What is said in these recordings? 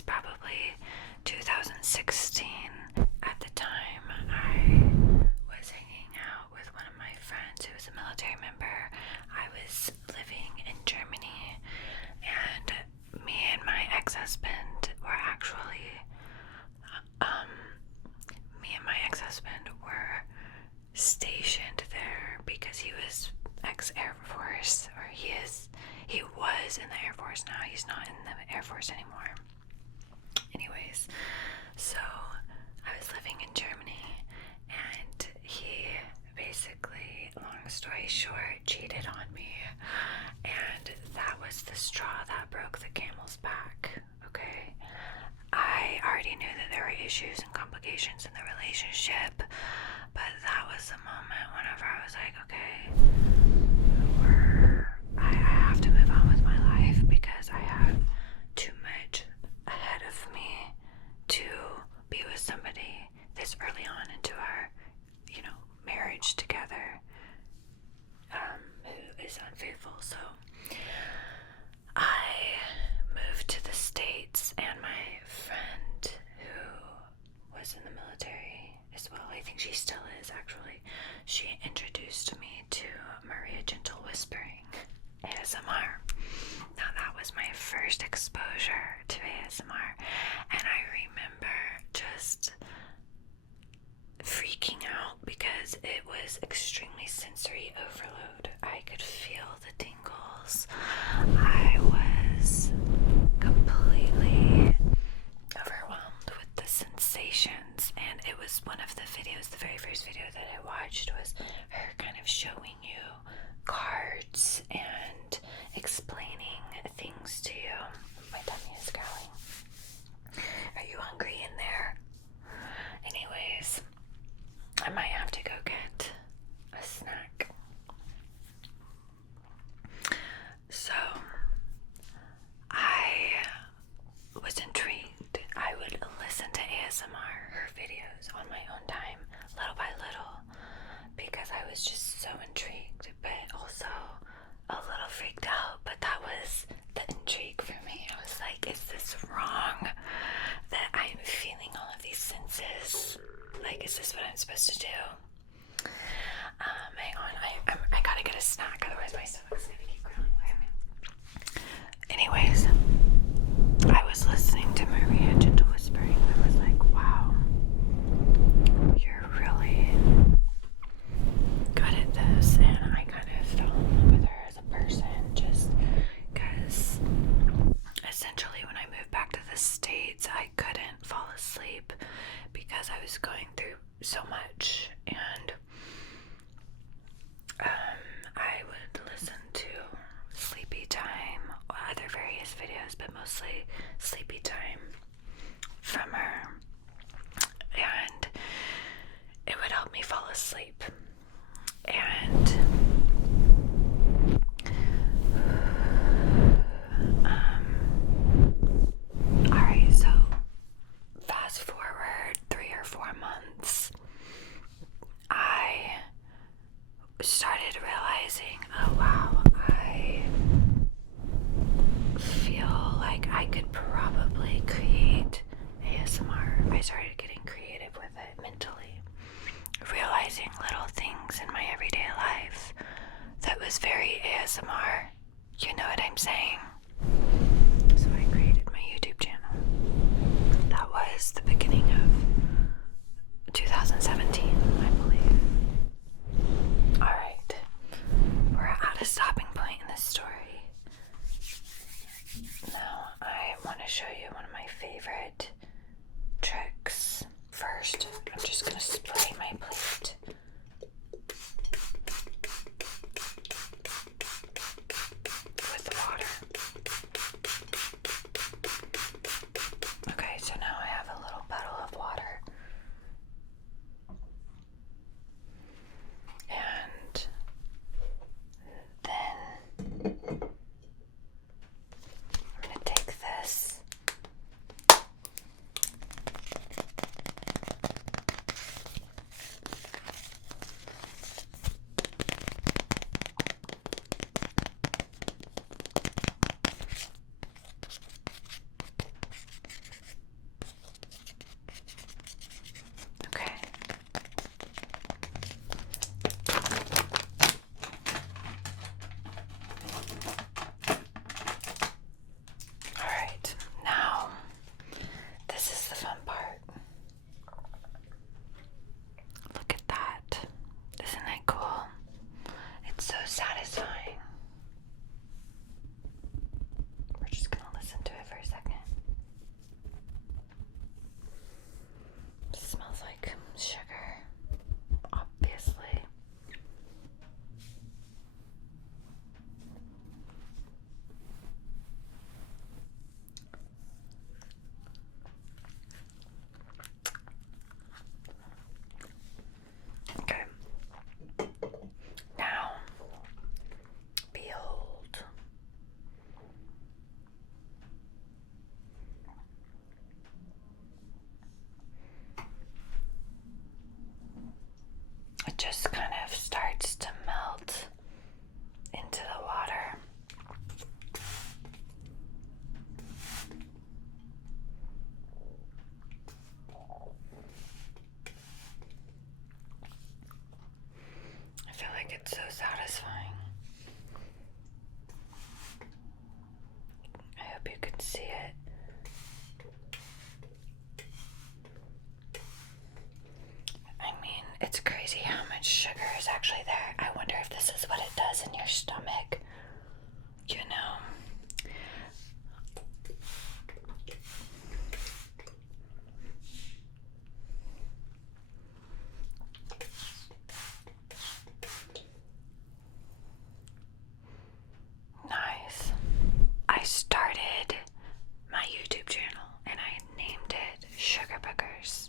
was probably 2016. At the time, I was hanging out with one of my friends who was a military member. I was living in Germany, and me and my ex-husband were stationed there because he was ex-Air Force, or he was in the Air Force now. He's not in the Air Force anymore. Anyways, so I was living in Germany, and he basically, long story short, cheated on me, and that was the straw that broke the camel's back. Okay, I already knew that there were issues and complications in the relationship, but that was the moment whenever I was like, okay, I have to move on with my life because I have too much ahead of me to be with somebody this early on into our, marriage together, who is unfaithful. So I moved to the States, and my friend who was in the military as well, I think she still is actually, she introduced me to Maria Gentle Whispering ASMR. Now that was my first exposure to ASMR, and I remember just freaking out because it was extremely sensory overload. I could feel the tingles. I was completely overwhelmed with the sensations, and it was one of the videos, the very first video that I watched was her kind of showing you cards and explaining things to you. My tummy is growling. Are you hungry in there? Anyways, I might have to go get a snack. So, I was intrigued. I would listen to ASMR, her videos, on my own time, little by little, because I was just so intrigued, but also a little freaked out. But that was the intrigue for me. I was like, is this wrong that I'm feeling all of these senses? Like, is this what I'm supposed to do? Hang on, I gotta get a snack, otherwise my stomach's gonna keep growling. Anyways, I was listening to Maria Gentle Whispering. I was like, wow, you're really good at this. And I kind of fell in love with her as a person, just because essentially when I moved back to the States, I couldn't fall asleep because I was going through so much, and I would listen to Sleepy Time, other various videos, but mostly Sleepy Time from her, and it would help me fall asleep. And alright, so fast forward 3 or 4 months, I started realizing, oh wow, I feel like I could probably create ASMR. I started getting creative with it mentally, realizing little things in my everyday life that was very ASMR. You know what I'm saying? So I created my YouTube channel. That was the beginning of 2017, I believe. Alright, we're at a stopping point in this story. Now I want to show you one of my favorite tricks. First, I'm just going to spray my plate with water. Okay, so now I have a little puddle of water. And then I'm going to take this stomach, you know. Nice. I started my YouTube channel and I named it Sugar Boogers.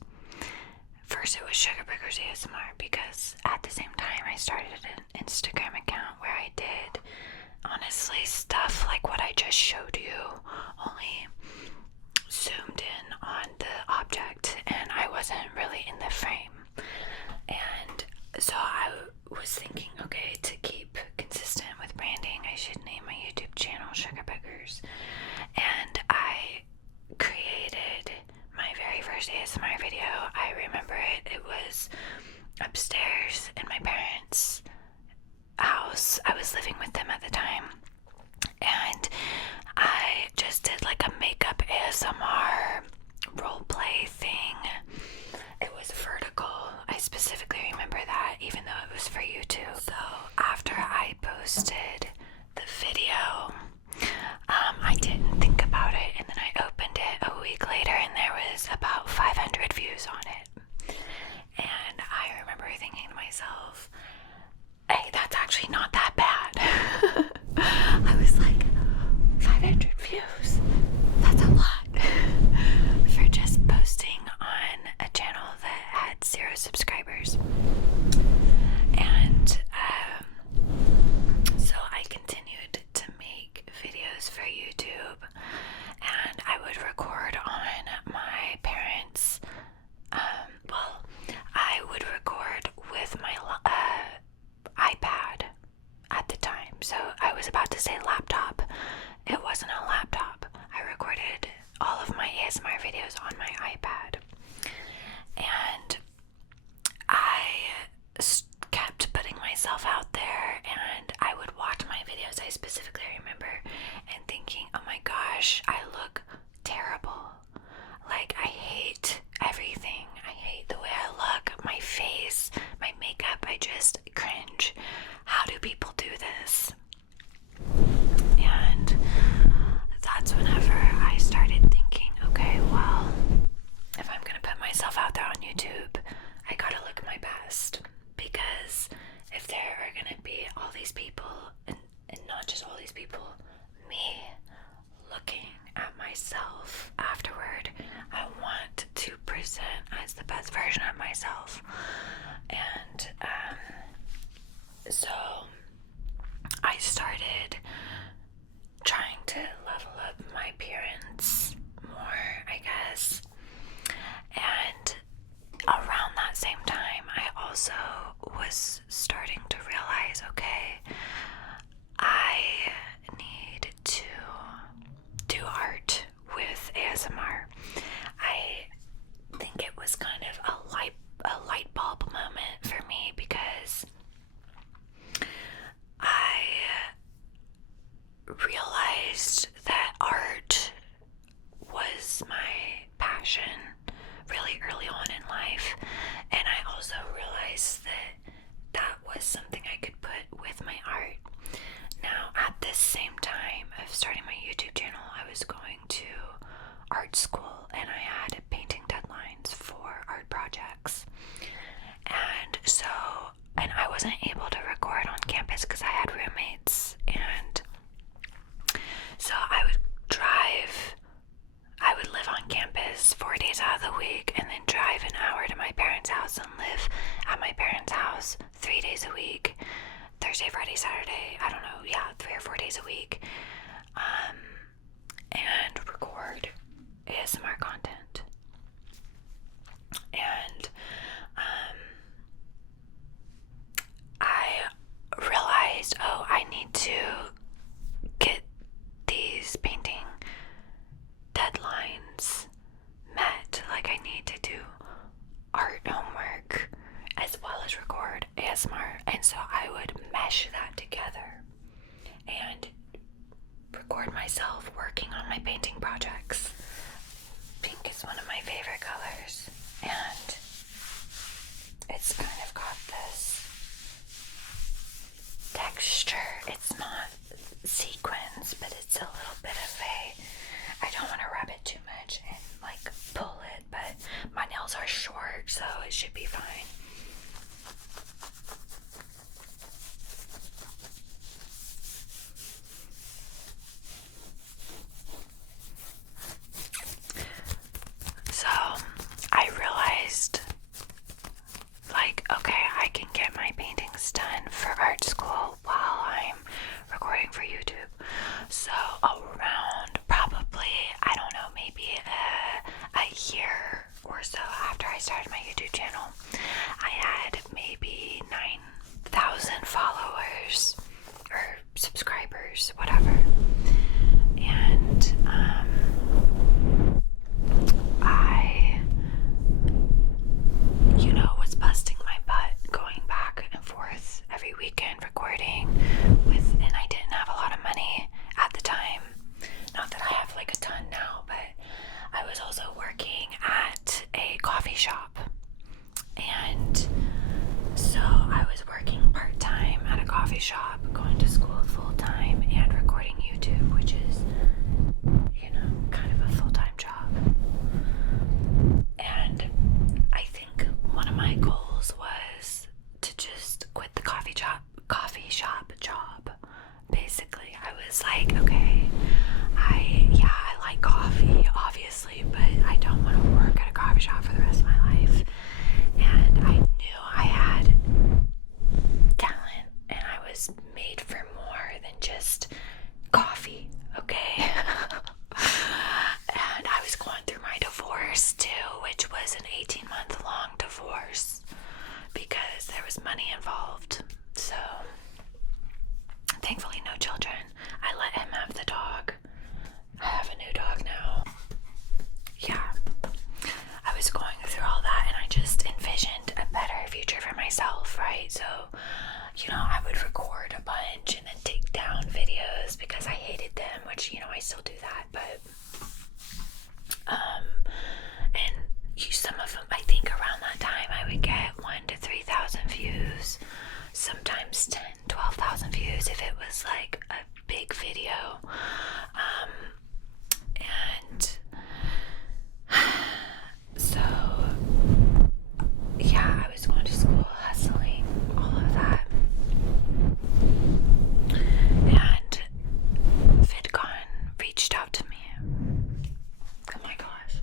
First it was Sugar Boogers ASMR because at the same time I started an Instagram account where I did honestly stuff like what I just showed you, only zoomed in on the object and I wasn't really in the frame. And so I was thinking, okay, to keep consistent with branding, I should name my YouTube channel Sugar Boogers. And I created my very first ASMR video. I remember it was upstairs in my parents' house. I was living with them at the time. And I just did like a makeup ASMR role play thing. It was vertical. I specifically remember that, even though it was for YouTube. So after I posted the video, I didn't think about it, and then I opened it a week later and there was about 500 views on it. And I remember thinking to myself, hey, that's actually not that bad. I was like, 500 views? That's a lot. For just posting on a channel that had 0 subscribers. And so I continued to make videos for YouTube, and I would record on my parents' I would record with my iPad at the time. So I was about to say laptop. It wasn't a laptop. I recorded all of my ASMR videos on my iPad. And I kept putting myself out there, and I would watch my videos. I specifically remember and thinking, oh my gosh, I look terrible. Like, I hate everything. I hate the way I look, my face, my makeup. I just cringe. How do people do this? And that's whenever I started thinking, okay, well, if I'm gonna put myself out there on YouTube, I gotta look my best. Because if there are gonna be all these people, and not just all these people, me looking at myself afterward, I want to present as the best version of myself. And so I started trying to level up my appearance more, I guess. And around that same time, I also was starting to realize, okay, I need to do art with ASMR. I think it was kind of a light bulb moment for me, because I realized that art was my passion really early on in life, and I also realized that that was something I could put with my art. Now, at the same time of starting my YouTube channel, I was going to art school, and I had painting deadlines for art projects. And so, and I wasn't able to record on campus because I had roommates, and so I would live on campus 4 days out of the week, and then drive an hour to my parents' house and live at my parents' house 3 days a week. Thursday, Friday, Saturday, I don't know, 3 or 4 days a week, and record ASMR content. And I realized, oh, I need to get these painting deadlines met. Like, I need to do art homework as well as record ASMR. And so I would mesh that together and record myself working on my painting projects. Pink is one of my favorite colors, and it's kind of got this texture. should be fine. So I realized, like, okay, I can get my paintings done for art school while I'm recording for YouTube. So around probably, I don't know, maybe a year or so after I started my YouTube channel, I had maybe 9,000 followers or subscribers, whatever. And I, was busting my butt going back and forth every weekend recording and I didn't have a lot of money at the time. Not that I have like a ton now, but I was also working at a coffee shop. And so I was working part-time at a coffee shop, going to school full-time, and recording YouTube, which is, kind of a full-time job. And I think one of my goals was to just quit the coffee shop job. Basically, I was like, okay, I like coffee, obviously, but I don't want to work at a coffee shop for the rest of my life. And I knew I had talent, and I was made for more than just coffee, okay? And I was going through my divorce too, which was an 18-month-long divorce because there was money involved. So thankfully no children. I let him have the dog. I have a new dog now. Yeah, I was going through all that and I just envisioned a better future for myself, right? So, I would record a bunch and then take down videos because I hated them, which, I still do that, but and some of them, I think around that time I would get 1,000 to 3,000 views, sometimes 10, 12,000 views if it was like a big video. And so yeah, I was going to school, hustling, all of that. And VidCon reached out to me. Oh my gosh.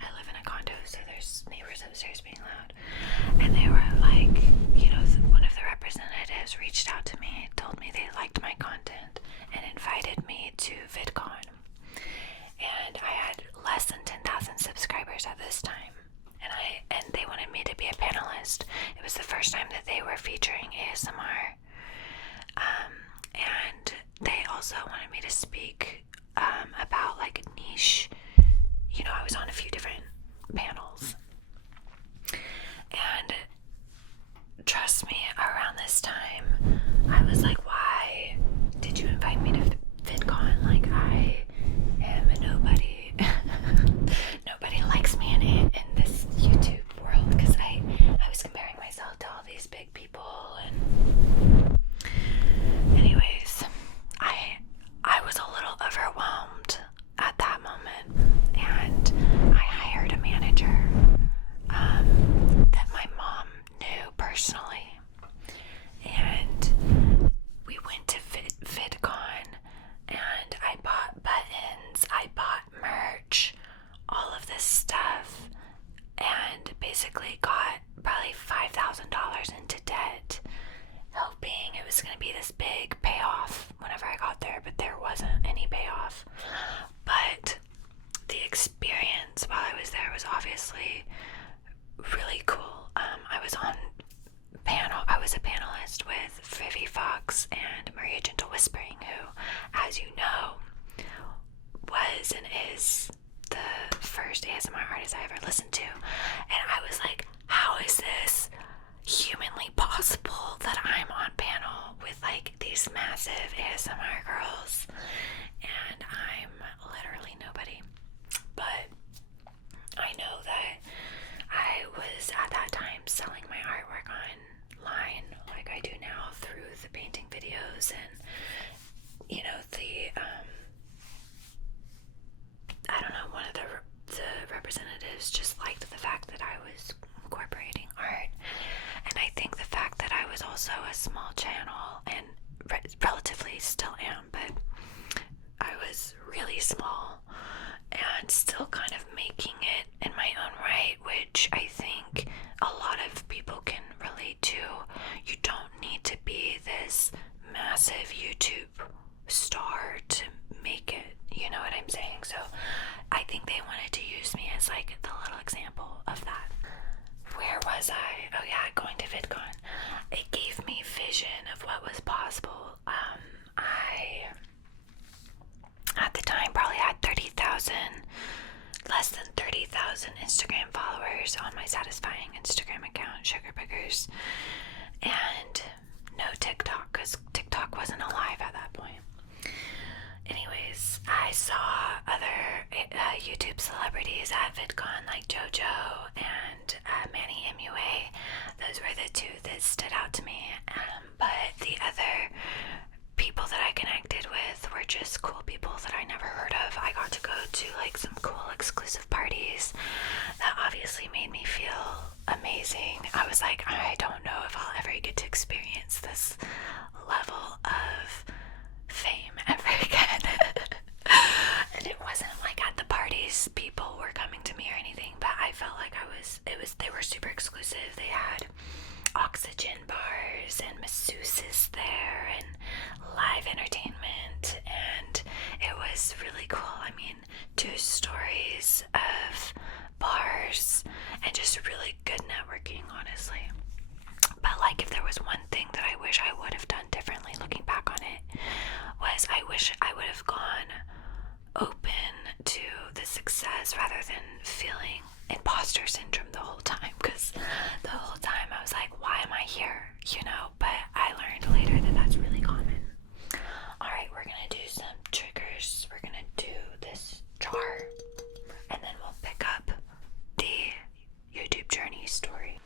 I live in a condo, so there's neighbors upstairs being loud. And they were like, one of the representatives reached out to me, told me they liked my content, and invited me to VidCon. And I had less than 10,000 subscribers at this time. And they wanted me to be a panelist. It was the first time that they were featuring ASMR. And they also wanted me to speak about like niche. I was on a few different panels. And trust me, around this time, I was like, why did you invite me to VidCon? Like, I am a nobody. Nobody likes me in this YouTube world because I was comparing myself to all these big people. And anyways, I was a little overwhelmed at that moment, and I hired a manager that my mom knew personally, and we went to VidCon, and I bought buttons, I bought merch, all of this stuff, and basically got probably $5,000 into debt, hoping it was going to be this big payoff whenever I got there, but there wasn't any payoff. But the experience while I was there was obviously really cool. I was a panelist with Vivi Fox and Maria Gentle Whispering, who, as you know, was and is the first ASMR artist I ever listened to. And I was like, how is this humanly possible that I'm on panel with like these massive ASMR girls and I'm literally nobody? But I know that I was at that time selling my artwork online like I do now through the painting videos, and I don't know, one of the representatives just liked the fact that I was also a small channel, and relatively still am, but I was really small and still kind of making it in my own right, which I think a lot of people can relate to. You don't need to be this massive YouTube star to make it, you know what I'm saying? So I think they wanted to use me as like the little example of that. Where was I? Oh yeah, going to VidCon. It gave me vision of what was possible. I at the time probably had 30,000, less than 30,000 Instagram followers on my satisfying Instagram account, Sugar Boogers, and no TikTok, because TikTok wasn't alive at that point. Anyways, I saw other YouTube celebrities at VidCon like JoJo and Manny MUA. Those were the two that stood out to me. But the other people that I connected with were just cool people that I never heard of. I got to go to like some cool exclusive parties that obviously made me feel amazing. I was like, I don't know if I'll ever get to experience this level of fame ever again. And it wasn't like at the parties people were coming to me or anything, but I felt like they were super exclusive. They had oxygen bars and masseuses there and live entertainment, and it was really cool. I mean, 2 stories of bars and just really good networking, honestly. But like, if there was one thing that I wish I would have done differently looking back on it, was I wish I would have gone open to the success rather than feeling imposter syndrome the whole time, because the whole time I was like, why am I here, you know? But I learned later that that's really common. Alright, we're gonna do some triggers. We're gonna do this jar, and then we'll pick up the YouTube journey story.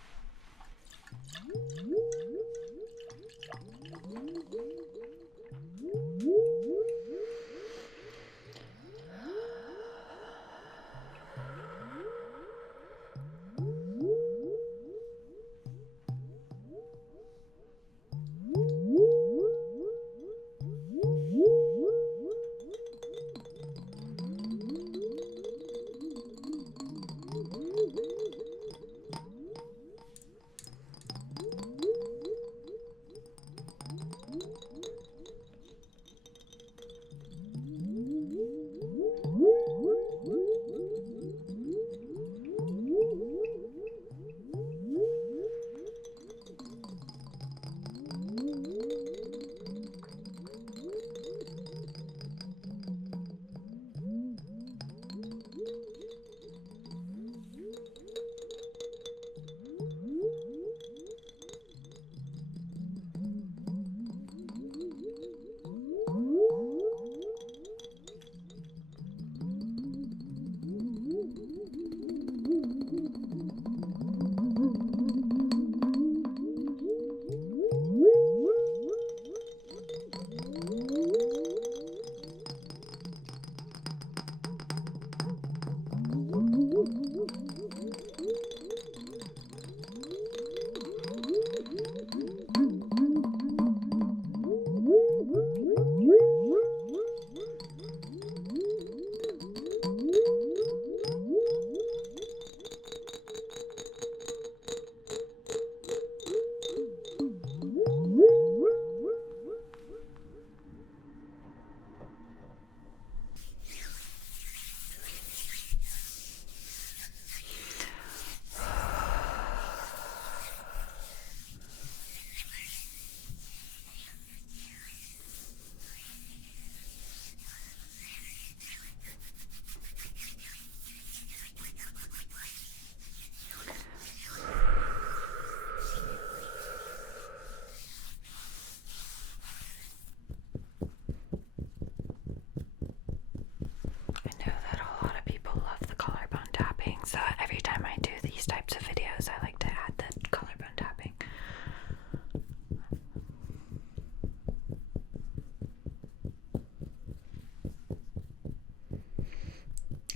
So every time I do these types of videos, I like to add the collarbone tapping.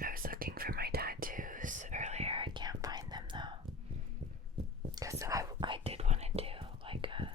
I was looking for my tattoos earlier. I can't find them though, because I did want to do like a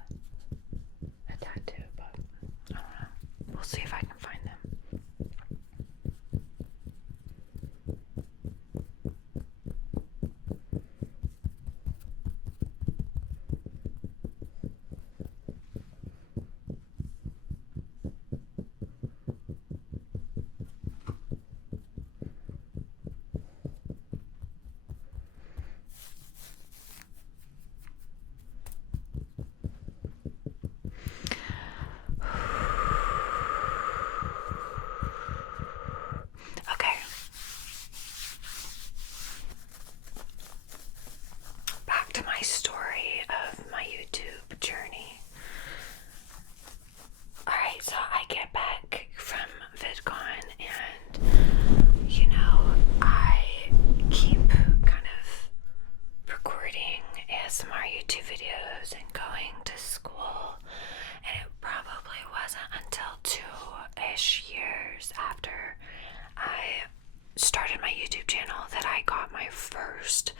channel that I got my first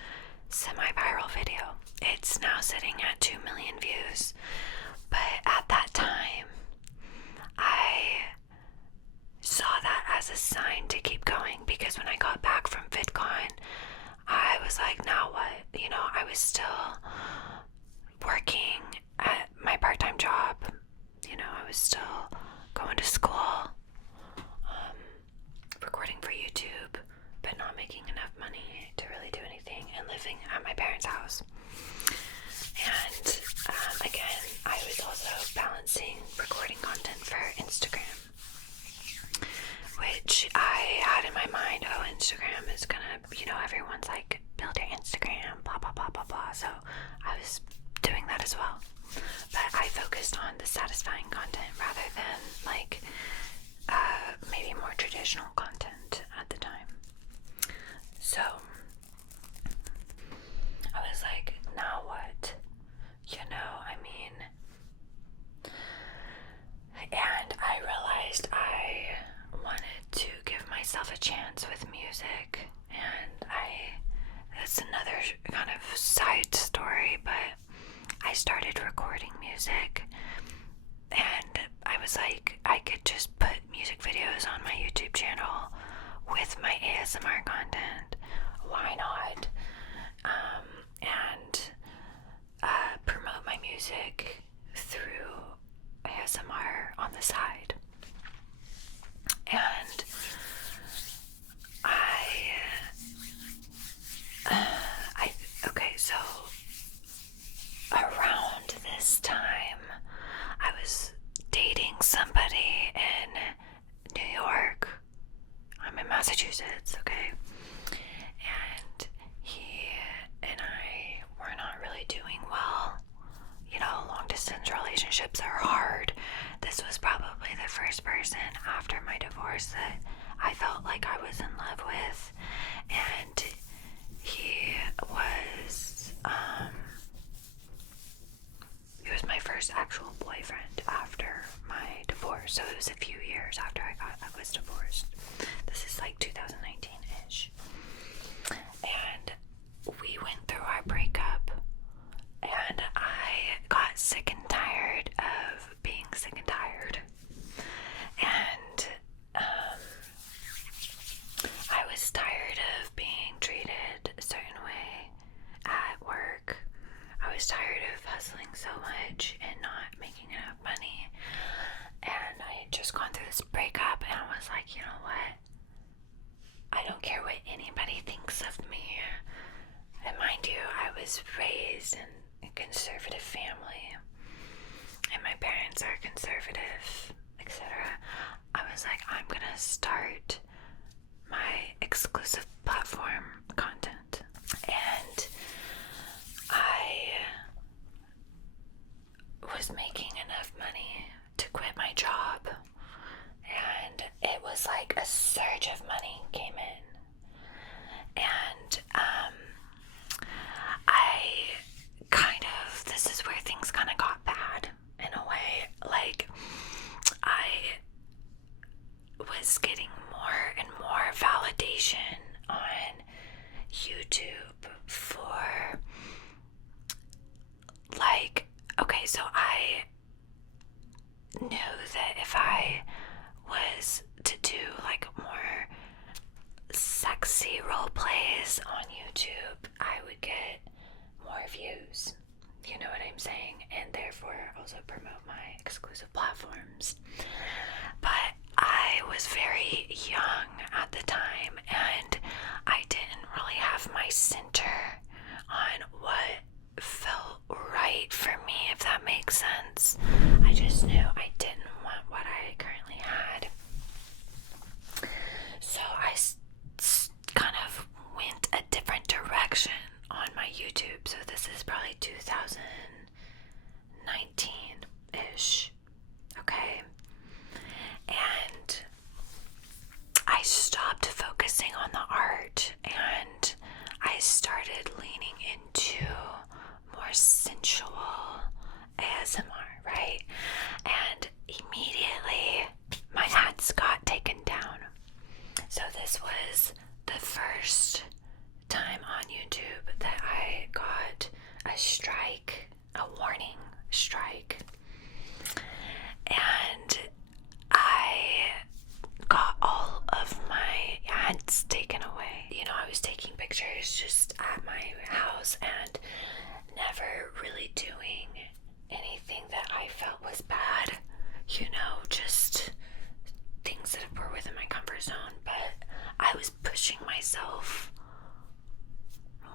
semi-viral video. It's now sitting at 2 million views. But at that time, I saw that as a sign to keep going, because when I got back from VidCon, I was like, now what? You know, I was still working at my part-time job. You know, I was still going to school, recording for YouTube, but not making enough money to really do anything, and living at my parents' house. And again, I was also balancing recording content for Instagram, which I had in my mind, oh, Instagram is gonna, you know, everyone's like, build your Instagram, blah, blah, blah, blah, blah. So I was doing that as well. But I focused on the satisfying content rather than like maybe more traditional content at the time. So I was like, now what? You know, I mean, and I realized I wanted to give myself a chance with music, and it's another kind of side story, but I started recording music, and I was like, I could just put music videos on my YouTube channel with my ASMR content. Why not? And promote my music through ASMR on the side. And okay, so around this time, I was dating somebody in New York. I'm in Massachusetts, okay? And he and I were not really doing well. You know, long distance relationships are hard. This was probably the first person after my divorce that I felt like I was in love with. And he was my first actual boyfriend after my divorce. So it was a few years after I was divorced. This is like 2019-ish. And we went through our breakup, and I got sick and tired of being sick and tired. And I was tired of being treated a certain way at work. I was tired of hustling so much and not making enough money. And I had just gone through this breakup, and I was like, you know what? I don't care what anybody thinks of me. And mind you, I was raised in a conservative family, and my parents are conservative, etc. I was like, I'm gonna start my exclusive platform content. And I was making enough money to quit my job, and it was like a surge of money came in. And this is where things kind of got bad in a way. Like, I was getting more and more validation on YouTube for, like, okay, so I knew that if I was to do like more sexy role plays on YouTube, I would get more views. You know what I'm saying? And therefore also promote my exclusive platforms. But I was very young at the time, and I didn't really have my center on what felt right for me, if that makes sense. I just knew I didn't want what I currently had. So I kind of went a different direction on my YouTube. So this is probably 2019-ish. Okay. And I stopped focusing on the art, and I started pictures just at my house and never really doing anything that I felt was bad, you know, just things that were within my comfort zone. But I was pushing myself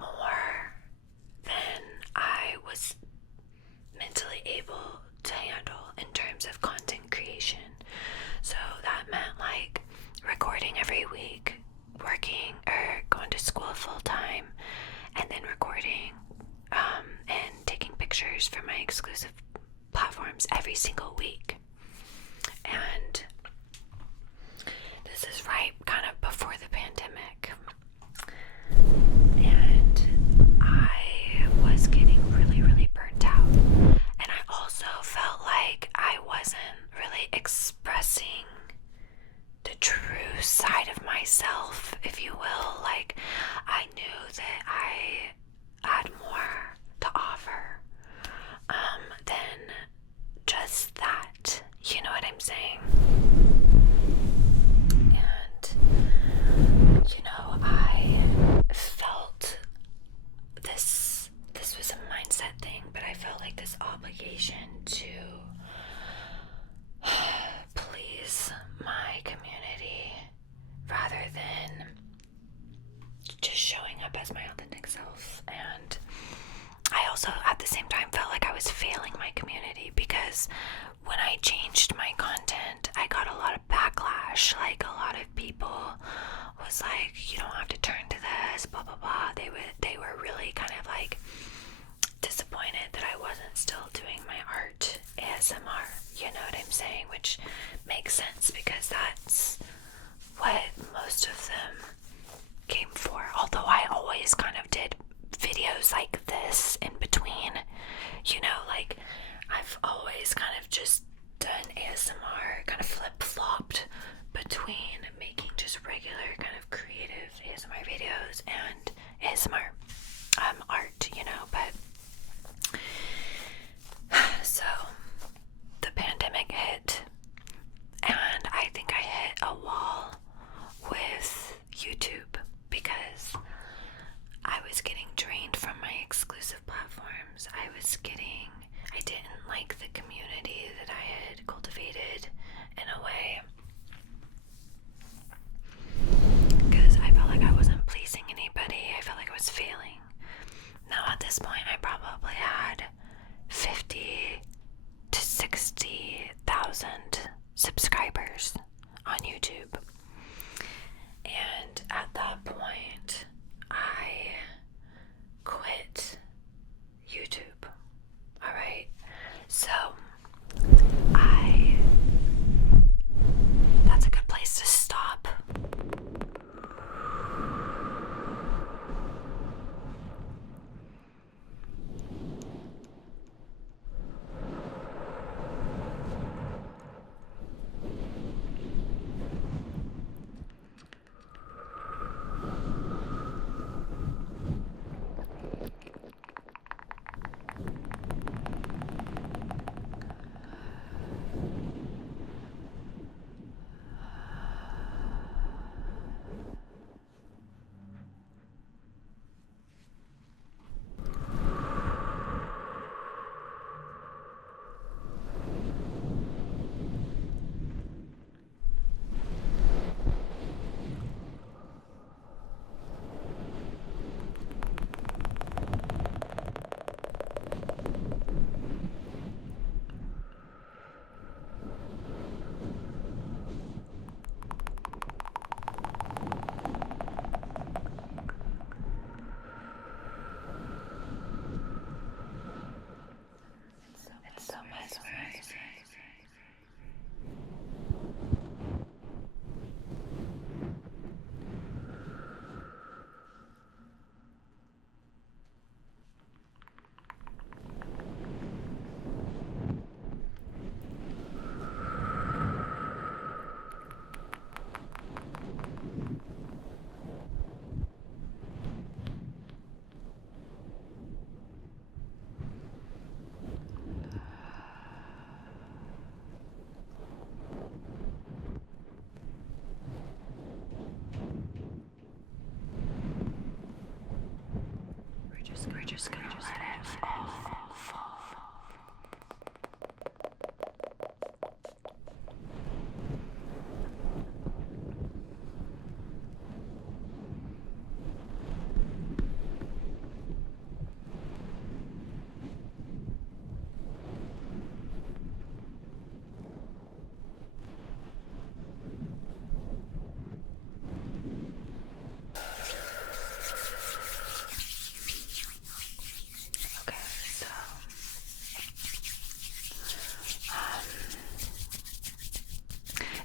more than I was mentally able to handle in terms of content creation. So that meant like recording every week, working or going to school full time, and then recording and taking pictures for my exclusive platforms every single week. And this is right kind of before the pandemic. And I was getting really, really burnt out. And I also felt like I wasn't really expressing the true side of myself, if you will. Like, I knew that I had more to offer than just that. You know what I'm saying? And, you know, I felt this was a mindset thing, but I felt like this obligation to please my community rather than just showing up as my authentic self. And I also at the same time felt like I was failing my community, because when I changed my content, I got a lot of backlash. Like, a lot of people was like, you don't have to turn to this, blah blah blah. They were really kind of like disappointed that I wasn't still doing my art ASMR, you know what I'm saying? Which makes sense, because that's what most of them came for. Although I always kind of did videos like this in between, you know, like I've always kind of just done ASMR, kind of flip-flopped between making just regular kind of creative ASMR videos and ASMR art, you know. But so the pandemic hit, and I think I hit a wall with YouTube, because I was getting drained from my exclusive platforms. I didn't like the community that I had cultivated in a way, because I felt like I wasn't pleasing anybody. I felt like I was failing just gonna let it fall.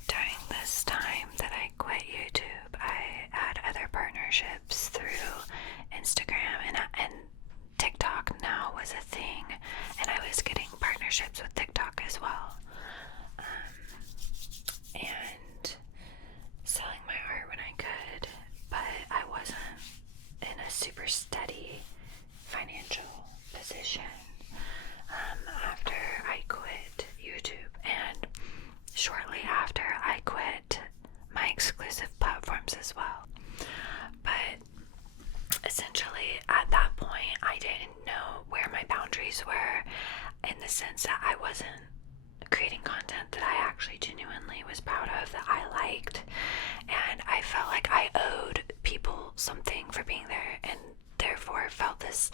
During this time that I quit YouTube, I had other partnerships through Instagram and TikTok now was a thing, and I was getting partnerships with TikTok as well, and selling my art when I could, but I wasn't in a super steady financial position after I quit YouTube, and shortly after I quit my exclusive platforms as well. But essentially at that point I didn't know where my boundaries were, in the sense that I wasn't creating content that I actually genuinely was proud of, that I liked, and I felt like I owed people something for being there, and therefore felt this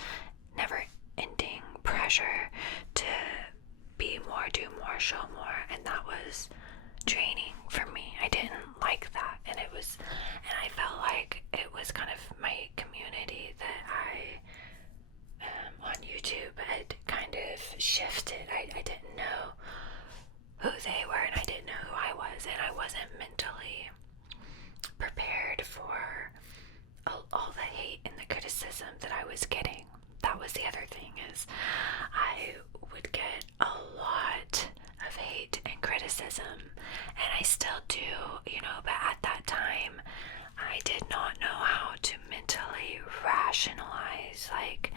never ending pressure to be more, do more, show more, and that was draining for me. I didn't like that, and I felt like it was kind of my community that I on YouTube had kind of shifted. I didn't know who they were, and I didn't know who I was, and I wasn't mentally prepared for all the hate and the criticism that I was getting. That was the other thing, is I would get a lot of hate and criticism, and I still do, but at that time I did not know how to mentally rationalize. Like,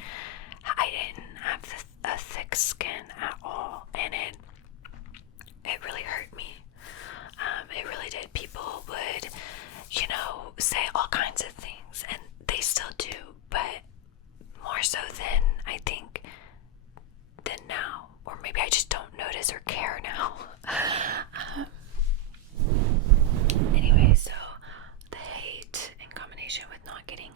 I didn't have a thick skin at all, and it really hurt me. It really did. People would, say all kinds of things, and they still do, but more so than I think than now, or maybe I just don't notice or care now. Anyway, so the hate in combination with not getting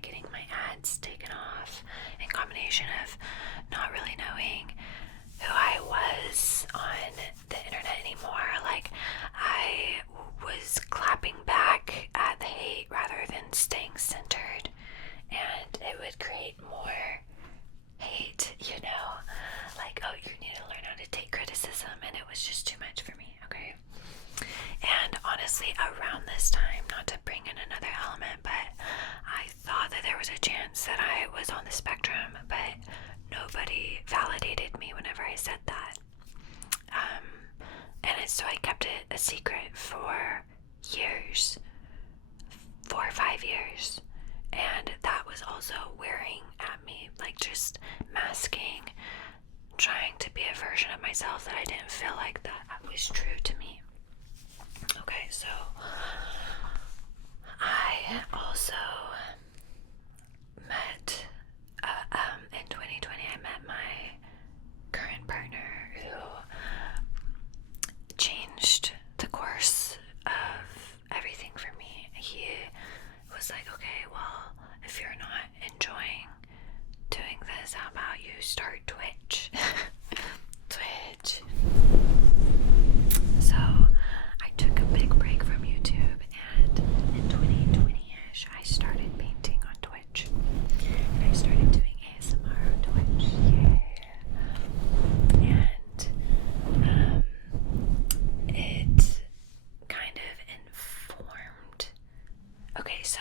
getting my ads taken off, in combination of not really knowing who I was on the internet anymore. Like, I was clapping back at the hate rather than staying centered, and it would create more hate, like, oh, you need to learn how to take criticism, and it was just too much for me, okay? And honestly, around this time, not to bring in another element, but I thought that there was a chance that I was on the spectrum, but nobody validated me whenever I said that. So I kept it a secret for years, 4 or 5 years, and that was also wearing at me, like, just masking, trying to be a version of myself that I didn't feel like that was true to me. Okay, so I also met, in 2020, I met my current partner, who changed the course of everything for me. He was like, okay, well, if you're not enjoying doing this, how about you start Twitch? Twitch. So I took a big break from YouTube, and in 2020-ish, I started painting on Twitch, and I started doing ASMR on Twitch. Yeah. And it kind of informed. Okay, so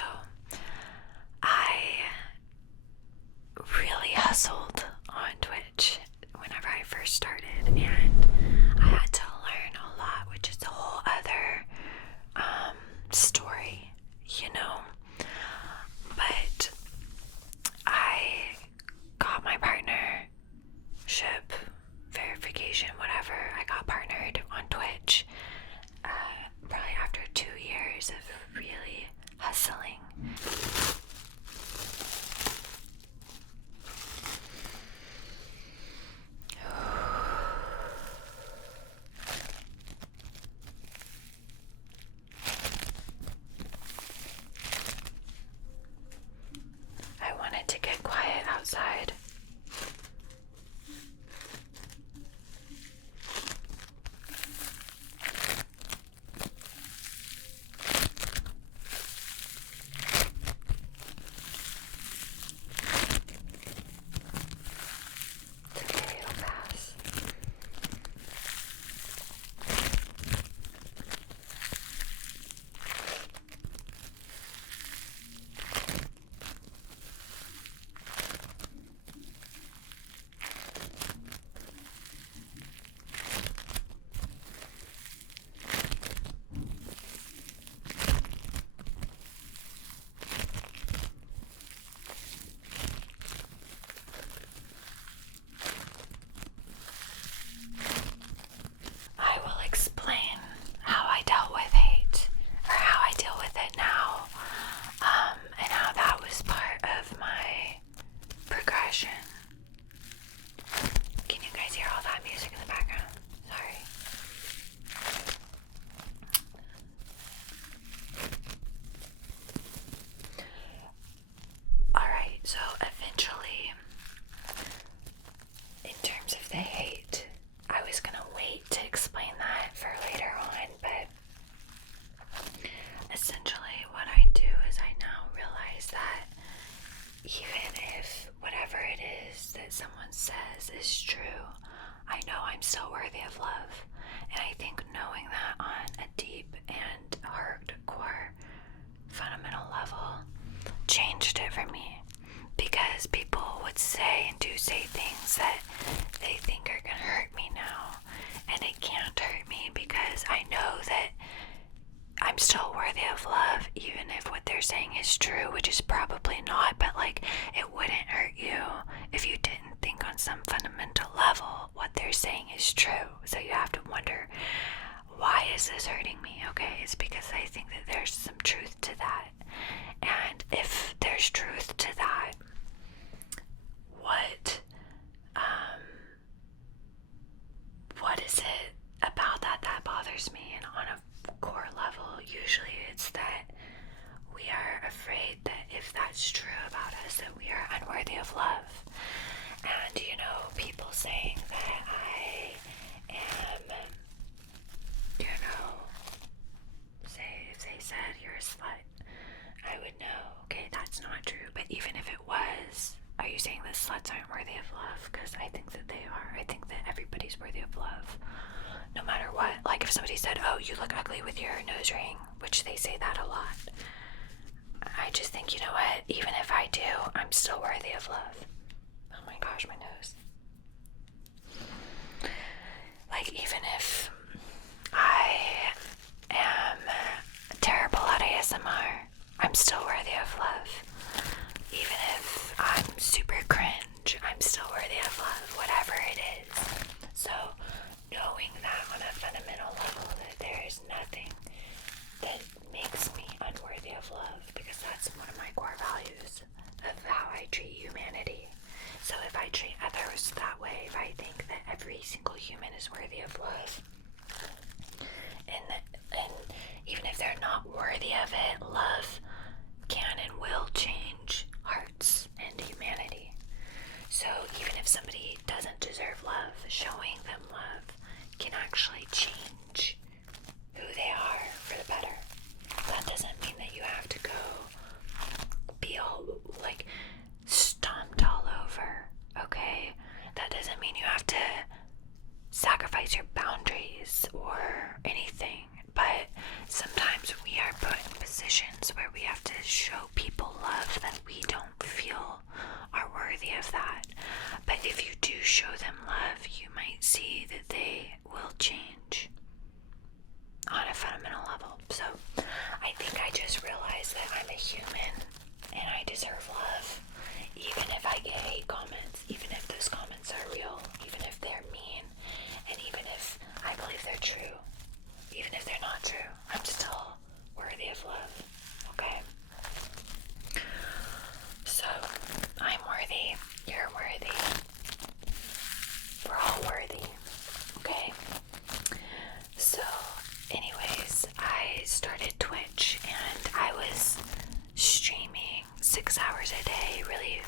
I really hustled on Twitch whenever I first started, and I had to learn a lot, which is a whole other story. outside. It's okay, it'll pass. I will explain how I dealt with hate, or how I deal with it now, and how that was part of my progression. Can you guys hear all that music in the background? Sorry. Alright, so eventually, in terms of the hate, I was gonna wait to explain that for later on, but essentially what I do is I now realize that even if whatever it is that someone says is true, I know I'm still worthy of love. And I think knowing that on a deep and hardcore fundamental level changed it for me, because people would say and do say things that they think are gonna hurt me now, and it can't hurt me because I know that I'm still worthy of love, even if what they're saying is true, which is probably not, but like, it wouldn't hurt you if you didn't think on some fundamental level what they're saying is true. So you have to wonder, why is this hurting me? Okay, it's because I think that there's some truth to that. And if there's truth to that, what is it about that bothers me? And on a core level, usually it's that we are afraid that if that's true about us, that we are unworthy of love. And you know, people saying that I am, you know, say if they said you're a slut, I would know, okay, that's not true. But even if it was, are you saying that sluts aren't worthy of love? Because I think that they are. I think that everybody's worthy of love, no matter what. Like if somebody said, oh, you look ugly with your nose ring, which they say that a lot, I just think, you know what, even if I do, I'm still worthy of love. Oh my gosh, my nose. Like, even if I am terrible at ASMR, I'm still worthy of love. Even if I'm super cringe, I'm still worthy of love, whatever it is. So, knowing that on a fundamental level, that there is nothing that makes me unworthy of love, because that's one of my core values of how I treat humanity. So if I treat others that way, if I think that every single human is worthy of love, and even if they're not worthy of it, love can and will change hearts and humanity. So even if somebody doesn't deserve love, showing them love can actually change who they are for the better. That doesn't mean that you have to go be all like stomped all over, okay? That doesn't mean you have to sacrifice your boundaries or anything, but sometimes we are put in positions where we have to show people love that we don't feel are worthy of that. But if you do show them love, you might see that they will change on a fundamental level. So I think I just realized that I'm a human and I deserve love, even if I get hate comments, even if those comments are real, even if they're mean, and even if I believe they're true, even if they're not true, I'm still worthy of love, okay? So, I'm worthy, you're worthy, we're all worthy, okay? So, anyways, I started Twitch and I was streaming 6 hours a day, really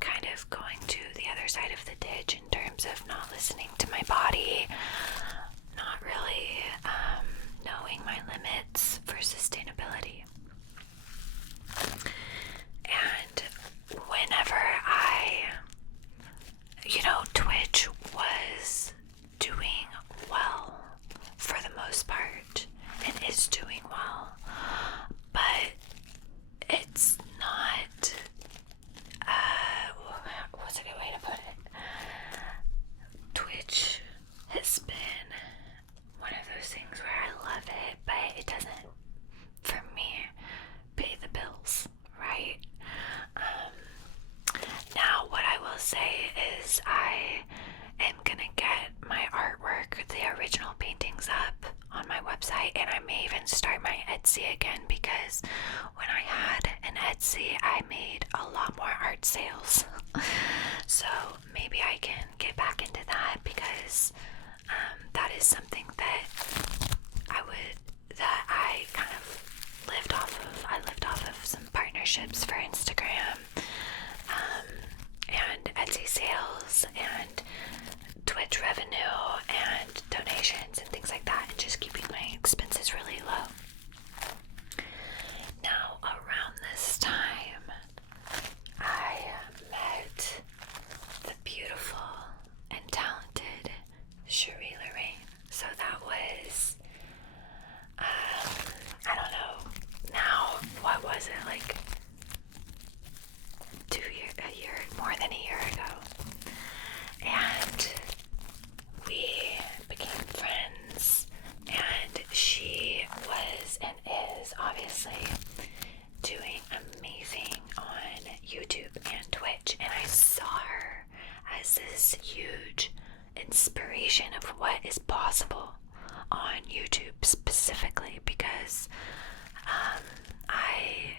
kind of advantage in terms of not listening to my body, not really knowing my limits for sustainability. And whenever Twitch was doing well for the most part, and is doing well, but it's not, what's a good way to put it? Twitch has been one of those things where I love it, but it doesn't, for me, pay the bills, right? Now, what I will say is I am gonna get my artwork, the original paintings, up on my website, and I may even start my Etsy again, because when I had an Etsy, I made a lot more art sales. So maybe I can get back into that, because that is something that I kind of lived off of. I lived off of some partnerships for Instagram, and Etsy sales, and Twitch revenue, and donations, and things like that, and just keeping my expenses really low. Now, around this time, I met the beautiful and talented Cherie Lorraine. So that was, I don't know, now, what was it, like more than a year ago, and we became friends, and she was and is obviously doing amazing on YouTube and Twitch, and I saw her as this huge inspiration of what is possible on YouTube specifically, because I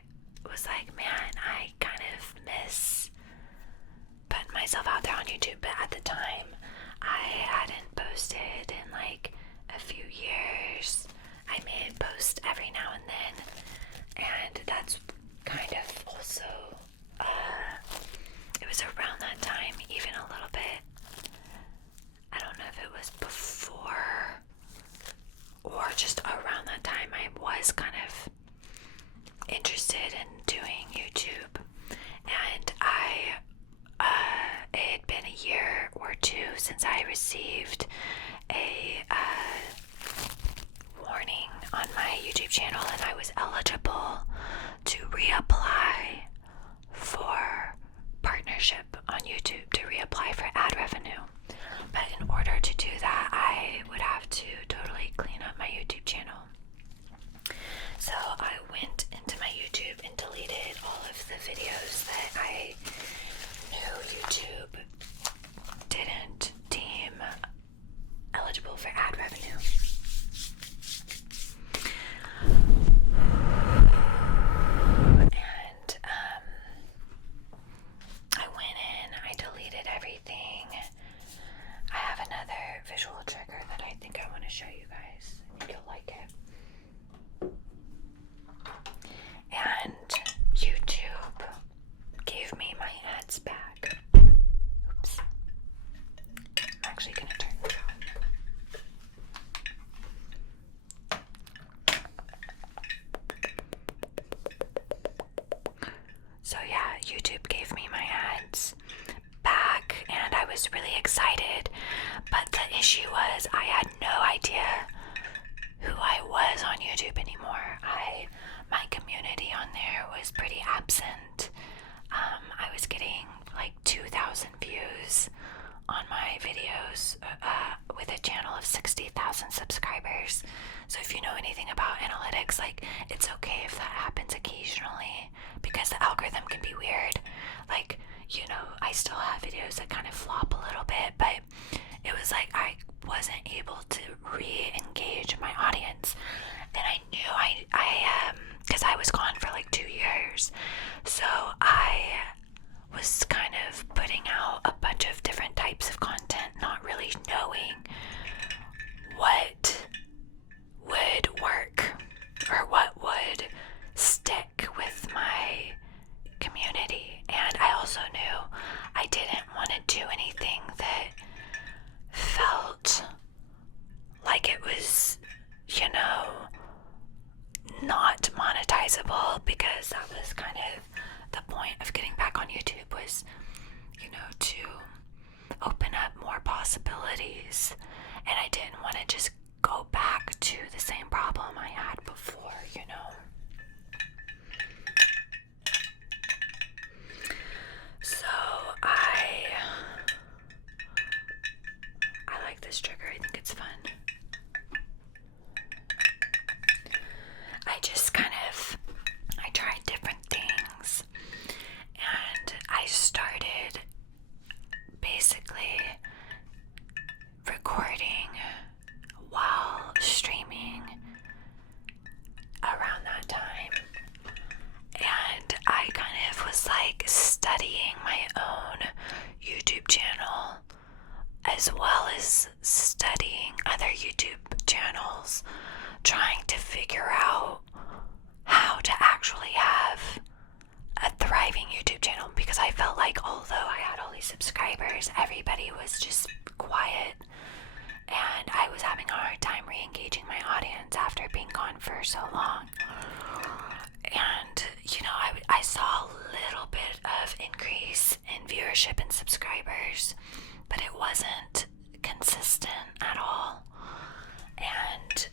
was like, man, I kind of miss putting myself out there on YouTube, but at the time I hadn't posted in like a few years. I may post every now and then, and that's kind of also it was around that time, even a little bit, I don't know if it was before or just around that time, I was kind of interested in doing YouTube, and it had been a year or two since I received a warning on my YouTube channel, and I was eligible to reapply for partnership on YouTube, to reapply for ad revenue. But in order to do that, I would have to totally clean up my YouTube channel. So I went into my YouTube and deleted all of the videos that I knew YouTube didn't deem eligible for ad revenue. And I went in, I deleted everything. I have another visual trigger that I think I want to show you guys. I think you'll like it. And YouTube gave me my ads back. Oops. I'm actually going to turn this off. So yeah, YouTube gave me my ads back, and I was really excited, but the issue was I had no idea who I was on YouTube anymore. My community on there was pretty absent. I was getting like 2,000 views on my videos with a channel of 60,000 subscribers. So if you know anything about analytics, like, it's okay if that happens occasionally, because the algorithm can be weird. Like, I still have videos that kind of flop a little bit, but it was like I wasn't able to re-engage my audience. And I knew because I was gone for like 2 years, so I was kind of putting out a bunch of different types of content, not really knowing what would work or what would stick with my community. And I also knew I didn't want to do anything that just go back to the same problem I had before, you know? So I like this trigger. I think it's fun. I tried different things, and I started basically recording while streaming around that time, and I kind of was like studying my own YouTube channel as well as studying other YouTube channels, trying to figure out how to actually have a thriving YouTube channel, because I felt like although I had all these subscribers, everybody was just quiet, and I was having a hard time re-engaging my audience after being gone for so long. And, you know, I saw a little bit of increase in viewership and subscribers, but it wasn't consistent at all. And,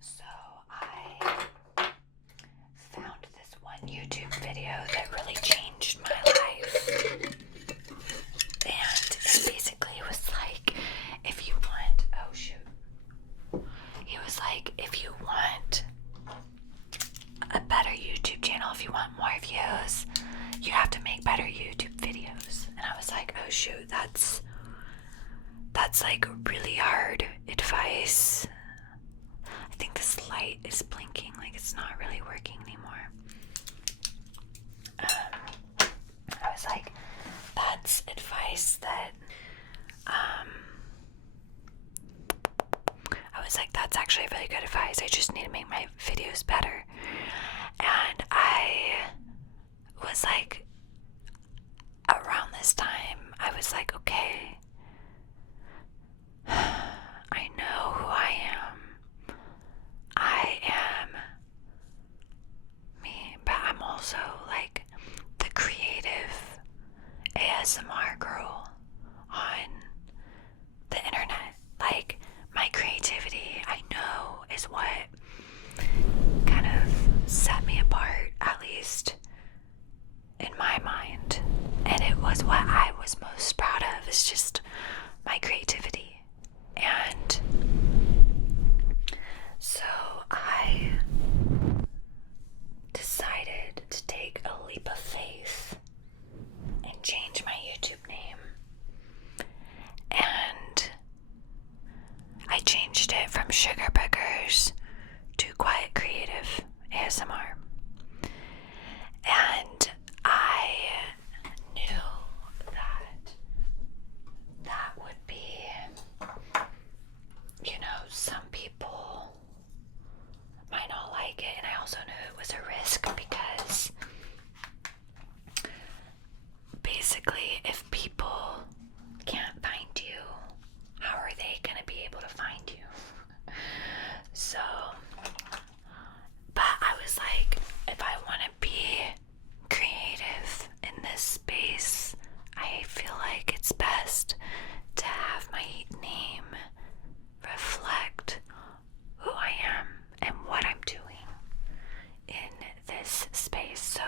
so I found this one YouTube video that really changed my life. And it basically was like, if you want, oh shoot. He was like, if you want a better YouTube channel, if you want more views, you have to make better YouTube videos. And I was like, oh shoot, that's like really hard advice. I think this light is blinking, like it's not really working anymore. I was like, that's advice that, I was like, that's actually really good advice. I just need to make my videos better. And I was like, around this time, I was like, okay, I know who I am. I am me, but I'm also like the creative ASMR girl on the internet. Like, my creativity, I know, is what kind of set me apart, at least in my mind. And it was what I was most proud of, is just my creativity. And so I decided to take a leap of faith and change my YouTube name. And I changed it from Sugar Pickers to Quiet Creative ASMR. And I knew that would be, you know, some people might not like it, and I also knew it was a risk, because basically if people can't find you, how are they going to be able to find you? So, but I was like, if I want to be creative in this space, I feel like it's best to have my name reflect who I am and what I'm doing in this space. So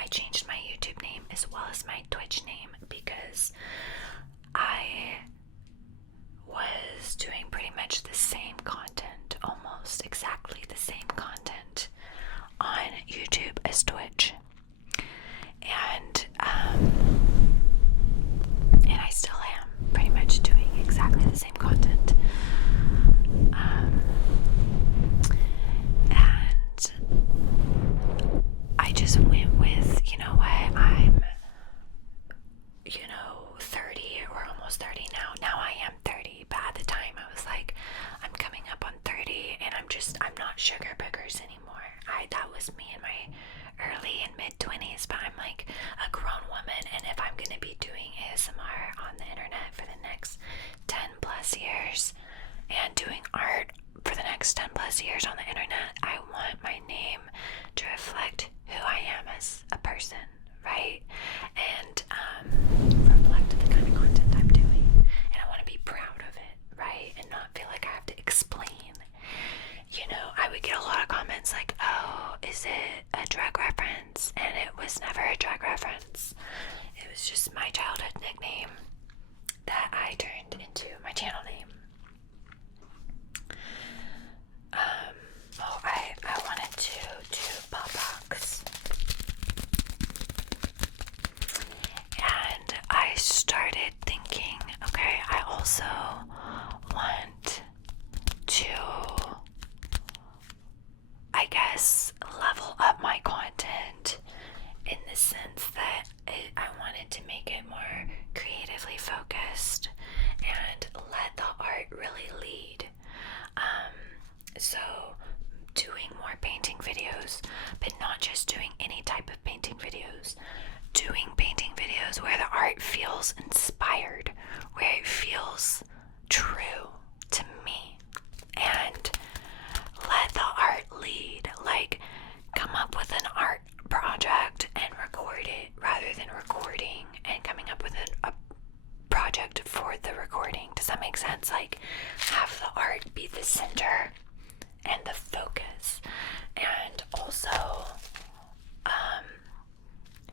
I changed my YouTube name as well as my Twitch name, because I was doing pretty much the same content, almost exactly the same content on YouTube as Twitch. And I still am pretty much doing exactly the same content. And I just went with, you know what, I'm, 30 or almost 30 now. Now I am 30, but at the time I was like, I'm coming up on 30 and I'm not Sugar Pickers anymore. That was me in my early and mid 20s, but I'm like a grown woman, and if I'm gonna be doing ASMR on the internet for the next 10 plus years and doing art for the next 10 plus years on the internet, I want my name to reflect who I have the art be the center and the focus, and also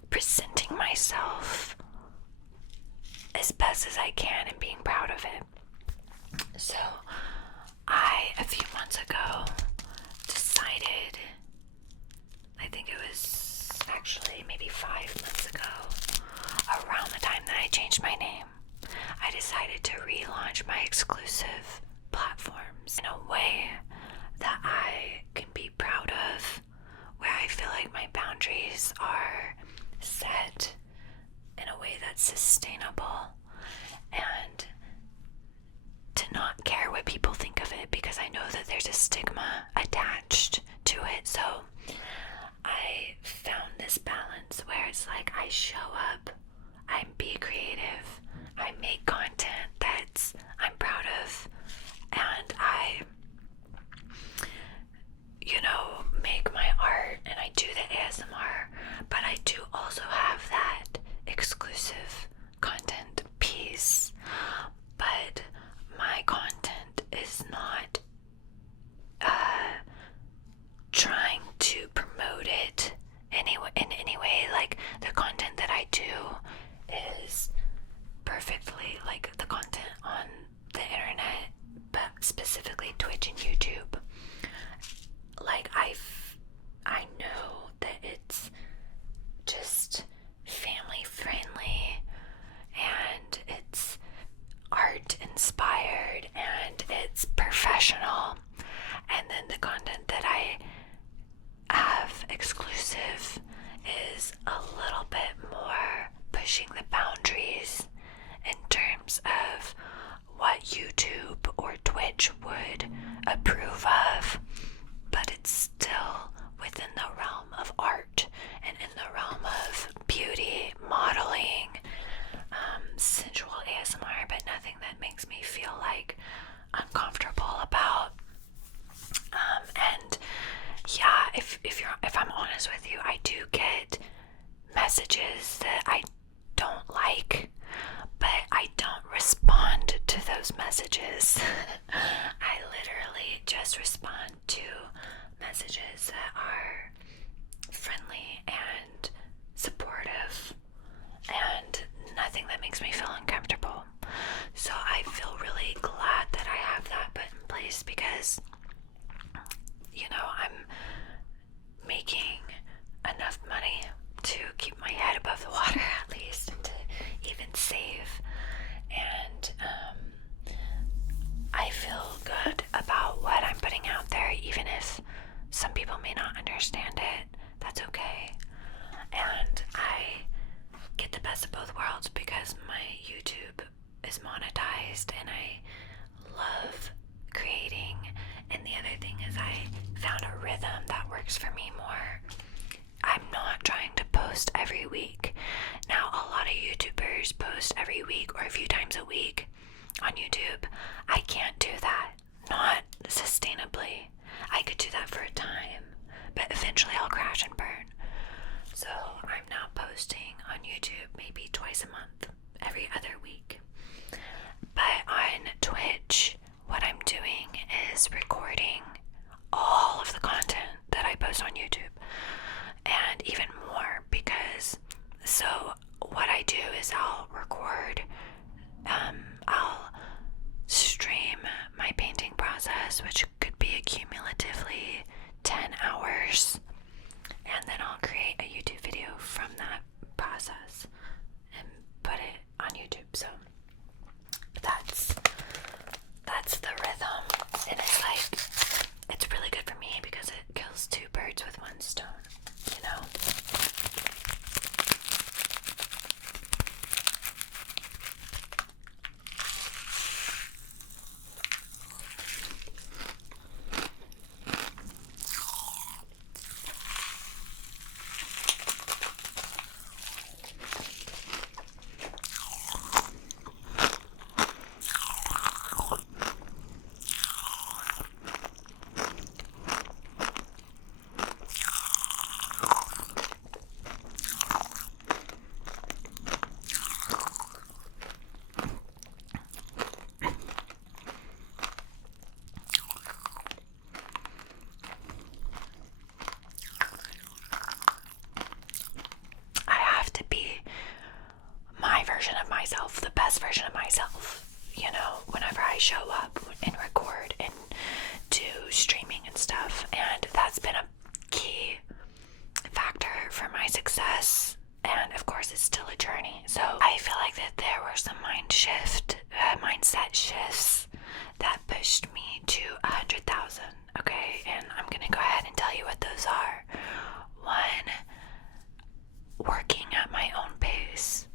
presenting myself as best as I can and being proud of it. So a few months ago, decided, I think it was actually maybe 5 months ago, around the time that I changed my name, I decided to relaunch my exclusive platforms in a way that I can be proud of, where I feel like my boundaries are set in a way that's sustainable, and to not care what people think of it, because I know that there's a stigma attached to it. So I found this balance where it's like I show up, I be creative, I make content that's I'm proud of, and I, make my art, and I do the ASMR, but I do also have that exclusive content piece. But my content is not trying to promote it in any way. Like, the content that I do is perfectly like the content on the internet, but specifically Twitch and YouTube. Like, I know that it's just family friendly, and it's art inspired, and it's professional, and then the content that I have exclusive is a little bit more pushing the boundaries in terms of what YouTube or Twitch would approve of, but it's still within the realm of art and in the realm of beauty, modeling, sensual ASMR, but nothing that makes me feel like uncomfortable about. And yeah, if I'm honest with you, I do get messages that I don't like, but I don't respond to those messages. I literally just respond to messages that are friendly and supportive, and nothing that makes me feel uncomfortable. So I feel really glad that I have that put in place, because I'm making enough money to keep my head above the water, at least, and to even save. And I feel good about what I'm putting out there, even if some people may not understand it. That's okay. And I get the best of both worlds, because my YouTube is monetized and I love creating. And the other thing is, I found a rhythm that works for me more. I'm not trying to post every week. Now, a lot of YouTubers post every week or a few times a week on YouTube. I can't do that. Not sustainably. I could do that for a time, but eventually I'll crash and burn. So I'm now posting on YouTube maybe twice a month, every other week. But on Twitch, what I'm doing is recording all of the content that I post on YouTube, and even more, because what I do is I'll record, I'll stream my painting process, which could be cumulatively 10 hours, and then I'll create a YouTube video from that process and put it on YouTube. So show up and record and do streaming and stuff, and that's been a key factor for my success. And of course, it's still a journey. So I feel like that there were some mindset shifts that pushed me to 100,000. Okay, and I'm gonna go ahead and tell you what those are. One, working at my own pace,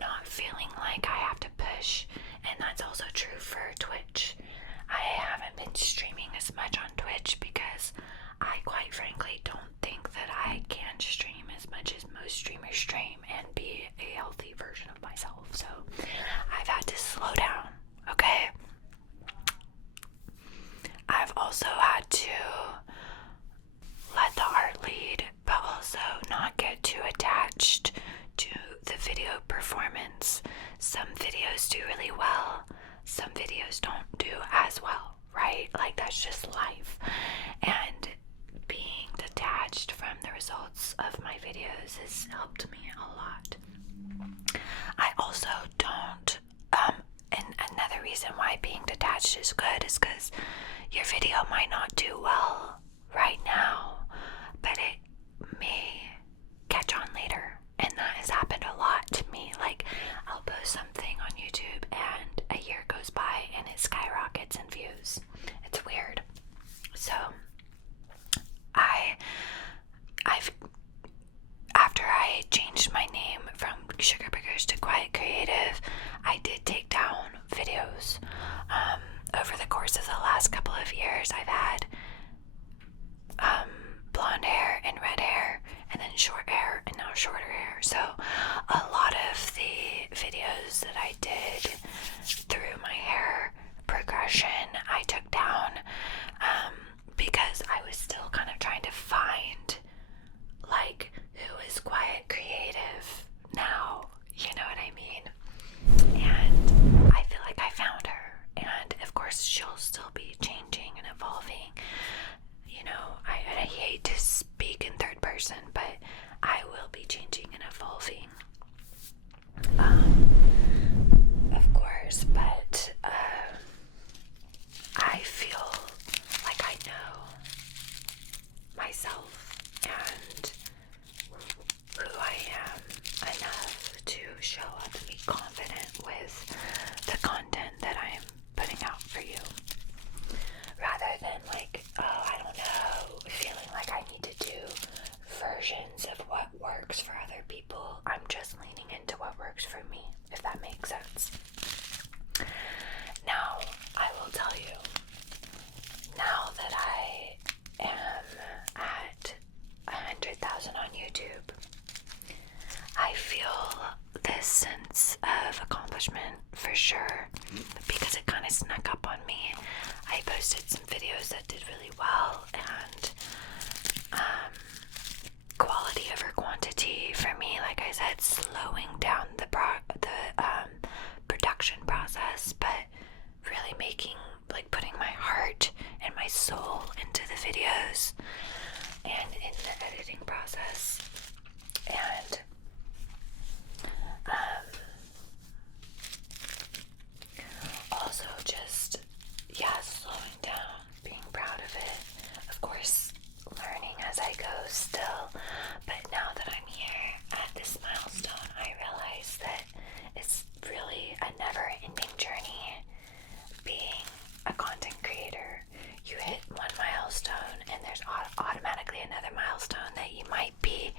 not feeling like I have to push, and that's also true for Twitch. I haven't been streaming as much on Twitch because I quite frankly don't think that I can stream as much as most streamers stream and be a healthy version of myself. So I've had to slow down, okay? I've also had to let the art lead, but also not get too attached to the video performance. Some videos do really well, some videos don't do as well, right? Like, that's just life. And being detached from the results of my videos has helped me a lot. I also don't, and another reason why being detached is good is because your video might not do well right now, but it may catch on later. And that has happened a lot to me. Like, I'll post something on YouTube and a year goes by and it skyrockets in views. It's weird. So after I changed my name from Sugar Pickers to Quiet Creative, I did take down videos. Over the course of the last couple of years, I've had blonde hair and red hair, and then short hair and now shorter hair. So a lot of the videos that I did through my hair progression I took down because I was still kind of trying to find, like, who is Quiet Creative now, you know what I mean? And I feel like I found her, and of course she'll still be changing and evolving. You know, I hate to speak in third person, but I will be changing and evolving, of course. But I feel like I know myself and who I am enough to show up and be confident with the content that I am putting out for you, rather than like, oh, I don't know, feeling like I need to do versions of what works for other people. I'm just leaning into what works for me, if that makes sense. Now, I will tell you, now that I am at 100,000 on YouTube, I feel this sense of accomplishment for sure, because it kind of snuck up on me. I posted some videos that did really well, and quality over quantity for me, like I said, slowing down the production process, but really putting my heart and my soul into the videos and in the editing process. And also just, slowing down, being proud of it. Of course, learning as I go still, but now that I'm here at this milestone, I realize that it's really a never-ending journey being a content creator. You hit one milestone and there's automatically another milestone that you might be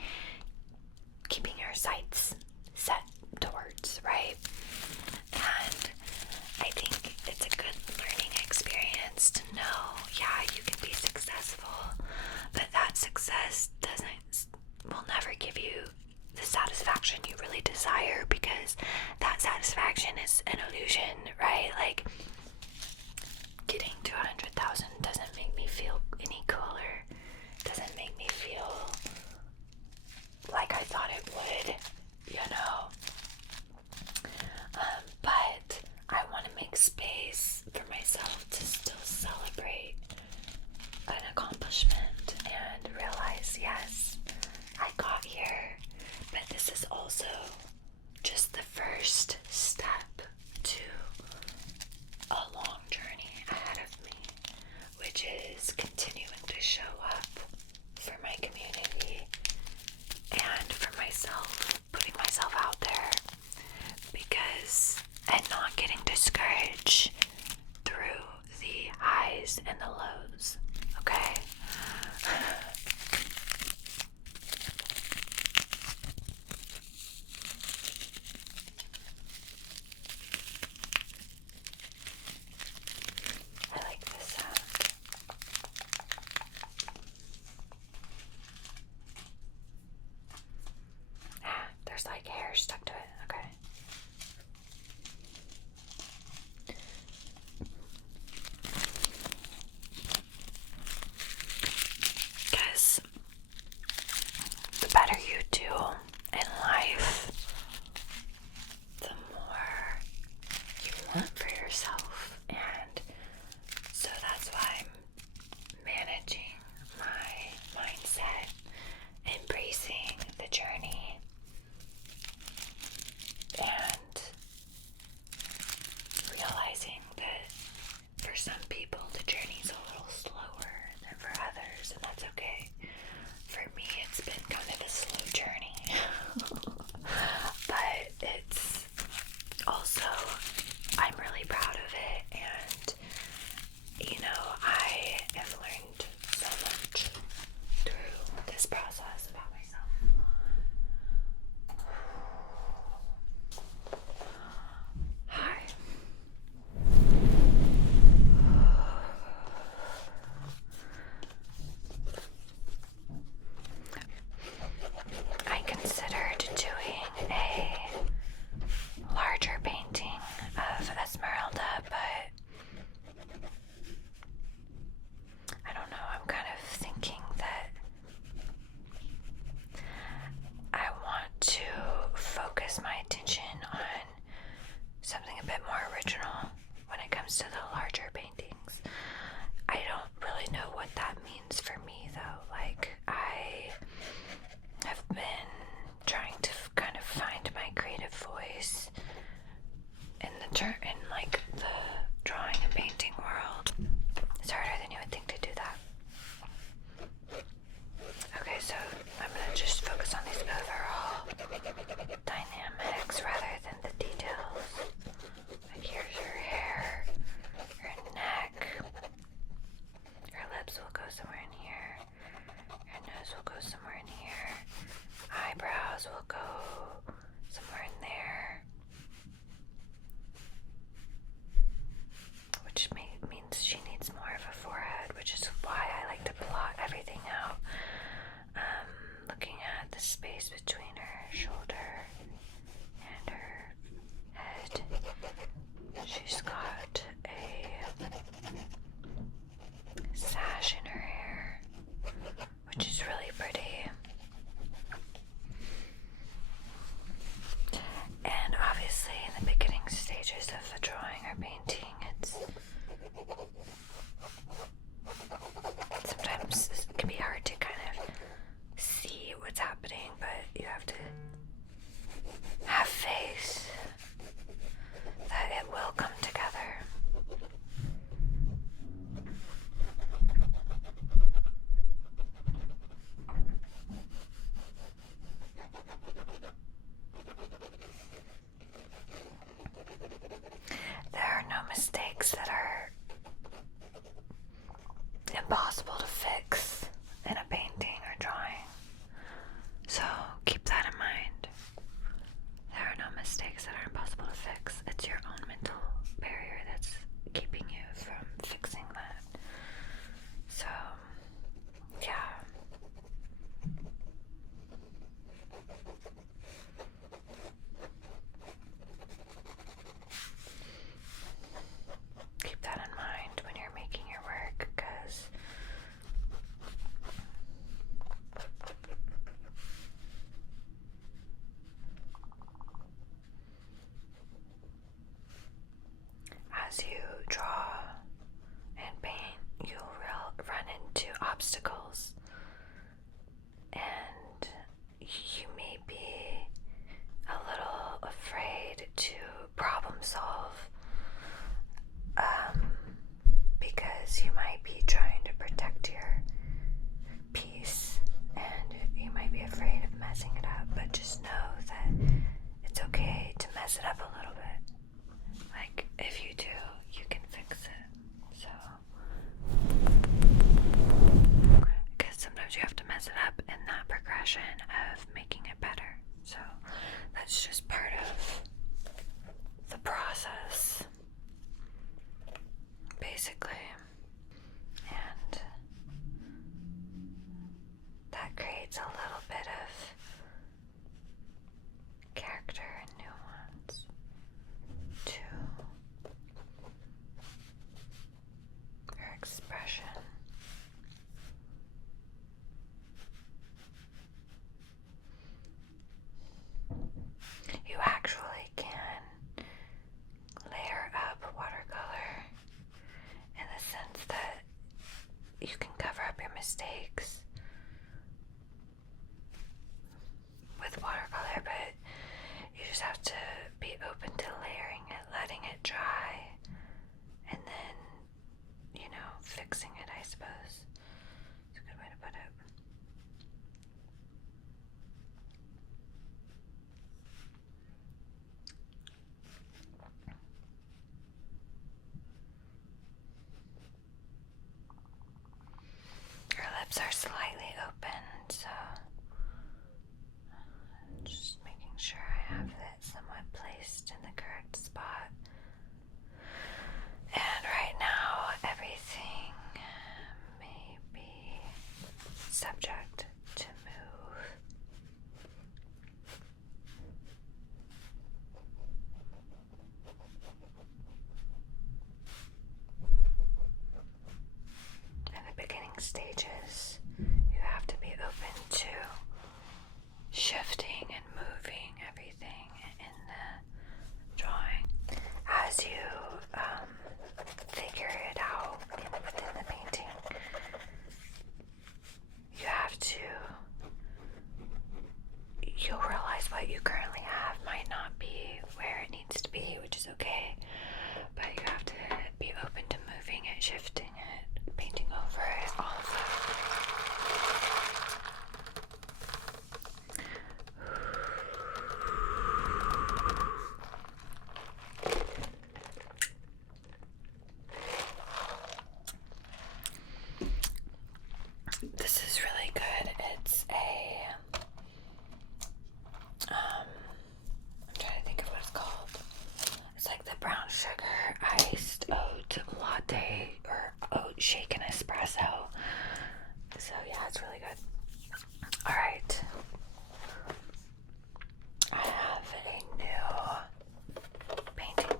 impossible to fix in a painting or drawing. So keep that in mind. There are no mistakes that are impossible to fix. It's your own mental barrier that's keeping you from fixing that. So, yeah. Keep that in mind when you're making your work, because as you draw and paint, you'll run into obstacles, and you may be a little afraid to problem solve, because you might be trying to protect your peace, and you might be afraid of messing it up, but just know that it's okay to mess it up a little bit. Like, if you do, you can fix it. So, because sometimes you have to mess it up in that progression of making it better. So, that's just part of the process, basically. And that creates a little bit of character and nuance to her expression. You actually can layer up watercolor in the sense that you can cover up your mistakes with watercolor, but you just have to be open to layering it, letting it dry, and then, fixing it, I suppose. It's a good way to put it. Your lips are slightly open, so just making sure I have it somewhat placed in the correct spot. And right now, everything may be subject to move. In the beginning stages, you have to be open to shifting and moving everything in the drawing. As you figure it out within the painting, you'll realize what you currently have might not be where it needs to be, which is okay, but you have to be open to moving it, shifting it, painting over it, all of that. This is really good. It's I'm trying to think of what it's called. It's like the brown sugar iced oat latte or oat shaken espresso. So yeah, it's really good. Alright. I have a new painting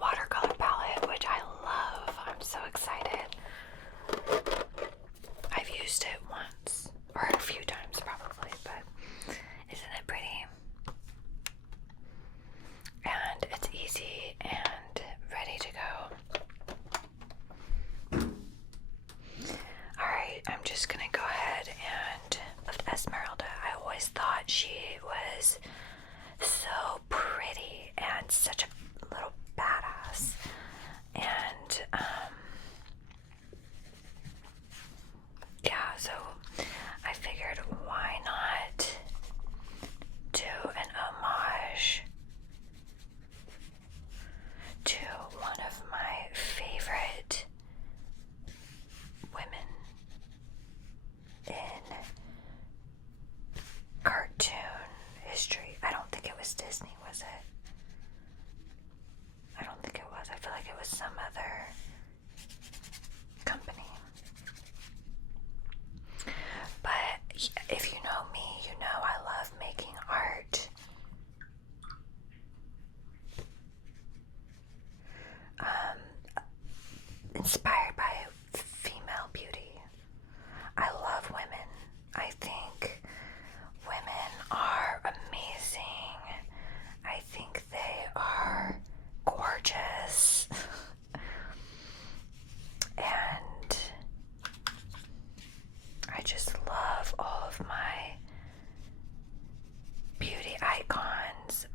watercolor palette, which I love. I'm so excited. I've used it once, or a few times probably, but isn't it pretty? And it's easy and ready to go. Alright, I'm just gonna go ahead and inspired by female beauty. I love women. I think women are amazing. I think they are gorgeous. And I just love all of my beauty icons,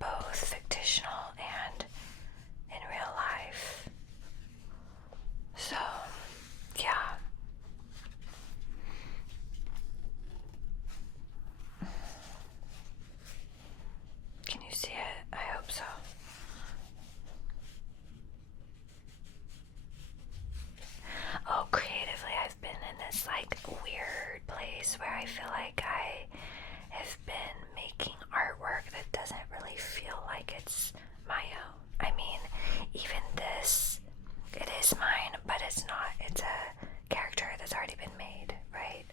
both fictional and in real life. So, yeah. Can you see it? I hope so. Oh, creatively, I've been in this like weird place where I feel like I have been making artwork that doesn't really feel like it's my own. I mean, even this, it is mine, but it's not. It's a character that's already been made, right?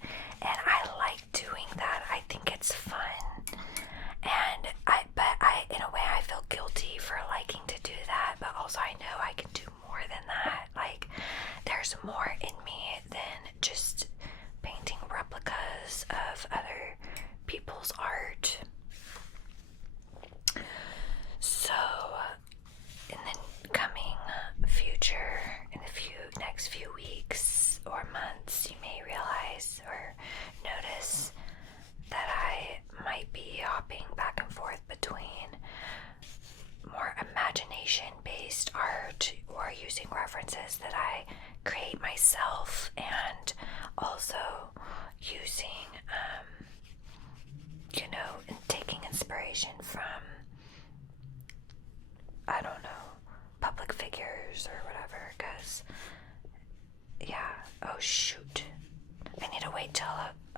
And I like doing that. I think it's fun. And in a way, I feel guilty for liking to do that, but also I know I can do more than that. Like, there's more in me than just painting replicas of other people's art. So, in the coming future, in the next few weeks or months, you may realize or notice that I might be hopping back and forth between more imagination-based art or using references that I create myself, and also using, and taking inspiration from, I don't know, public figures or whatever, because, yeah, oh shoot, I need to wait till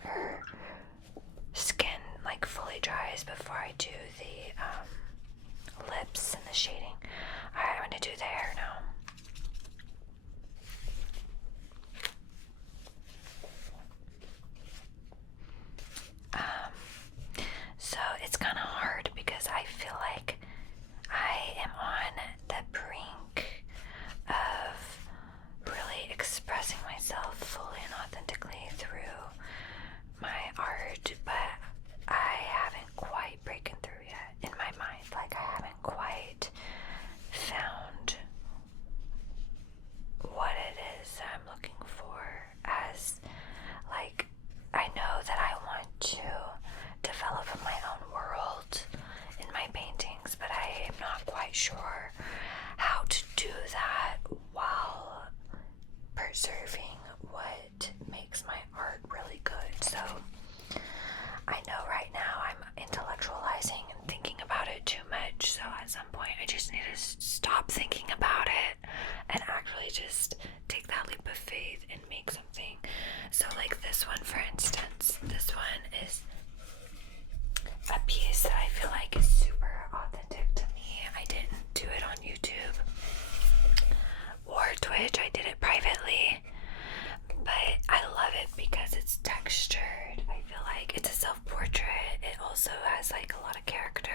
her skin like fully dries before I do the lips and the shading. Alright, I'm gonna do the hair now. So it's kind of hard because I feel like I am on the brink of really expressing myself fully and authentically through my art, but I haven't quite broken through yet in my mind. Like, I haven't quite found what it is I'm looking for, as like, I know that I want to develop my own world in my paintings, but I am not quite sure how to do that while preserving what makes my art really good. So I know right now I'm intellectualizing and thinking about it too much, so at some point I just need to stop thinking about it and actually just take that leap of faith and make something. So like this one, for instance, this one is a piece that I feel like is super authentic to me. I didn't do it on YouTube or Twitch, I did it privately, but I love it because it's textured. I feel like it's a self-portrait. It also has like a lot of character.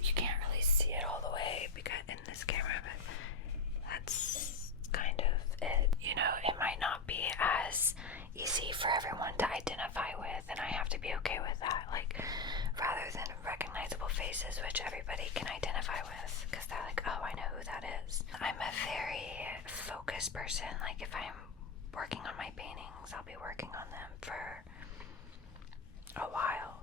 You can't really see it all the way because in this camera, but that's kind of it. It might not be as easy for everyone to identify with, and I have to be okay with that. Like, rather than recognizable faces, which everybody can identify with, because they're like, oh, I know who that is. I'm a very focused person. Like, if I'm working on my paintings, I'll be working on them for a while,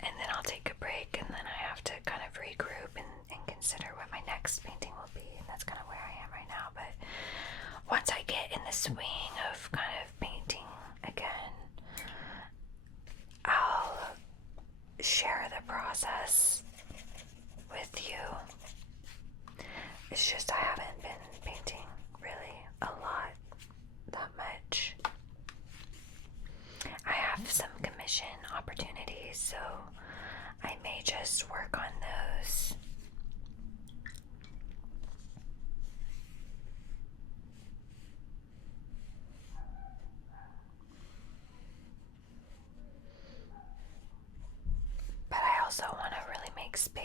and then I'll take a break, and then I have to kind of regroup and consider what my next painting will be, and that's kind of where I am right now. But once I get in the swing of kind of painting again, I'll share the process with you. It's just I haven't been painting really a lot, that much. I have some commission opportunities, so I may just work on those. But I also want to really make space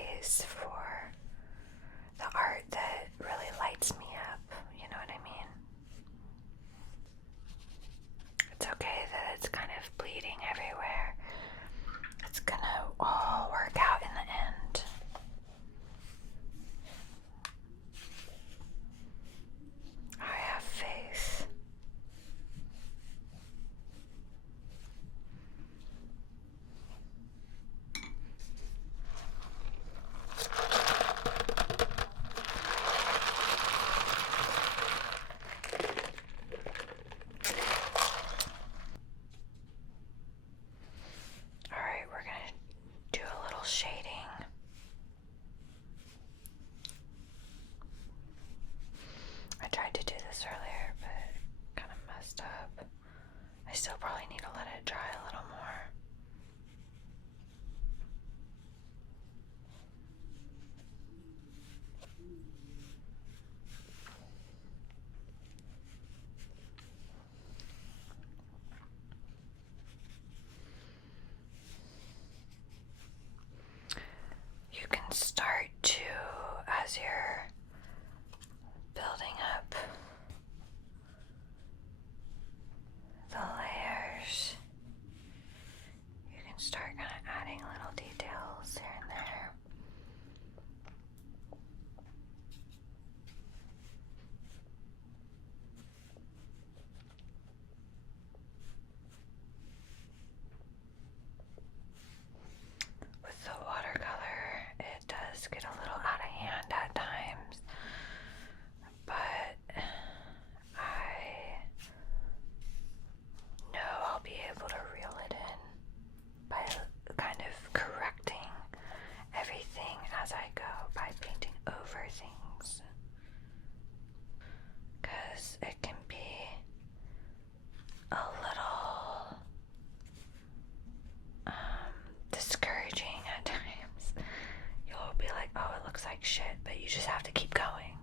like shit, but you just have to keep going.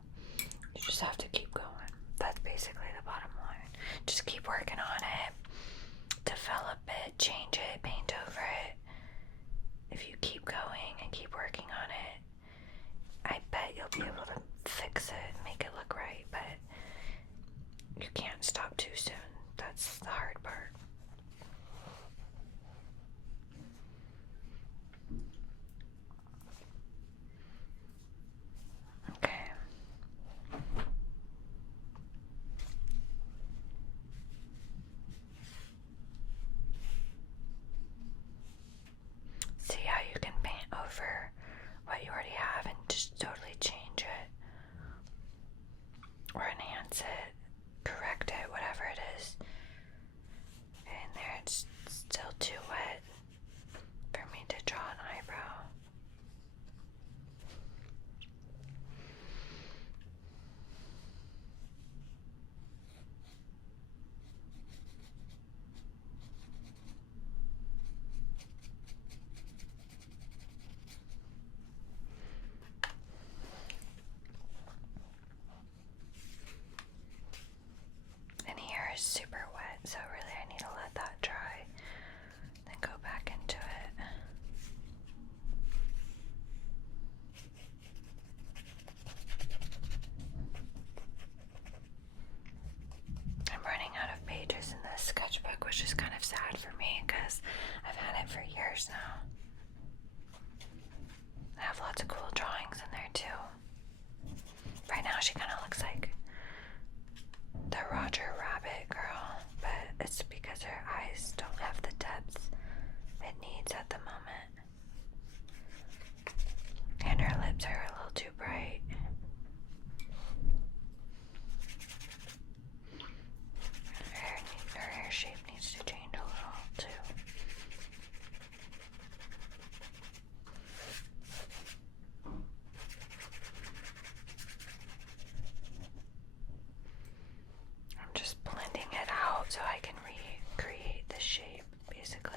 You just have to keep going. That's basically the bottom line. Just keep working on it, develop it, change it, paint over it. If you keep going and keep working on it, I bet you'll be able to fix it, make it look right, but you can't stop too soon. That's the hard part. Okay. See how you can paint over what you already have and just totally change it or enhance it, correct it, whatever it is. And there, it's still too wet for me to draw an eyebrow. And here is super wet, so really I need to let that dry, then go back into it. I'm running out of pages in this sketchbook, which is kind of sad for me because I've had it for years now. I have lots of cool drawings in there too. Right now she kind of looks like the Roger Rabbit girl, but it's because her eyes don't have the depth it needs at the moment. And her lips are a little too bright. Her hair shape needs to change a little too. I'm just blending it out so I can recreate the shape, basically.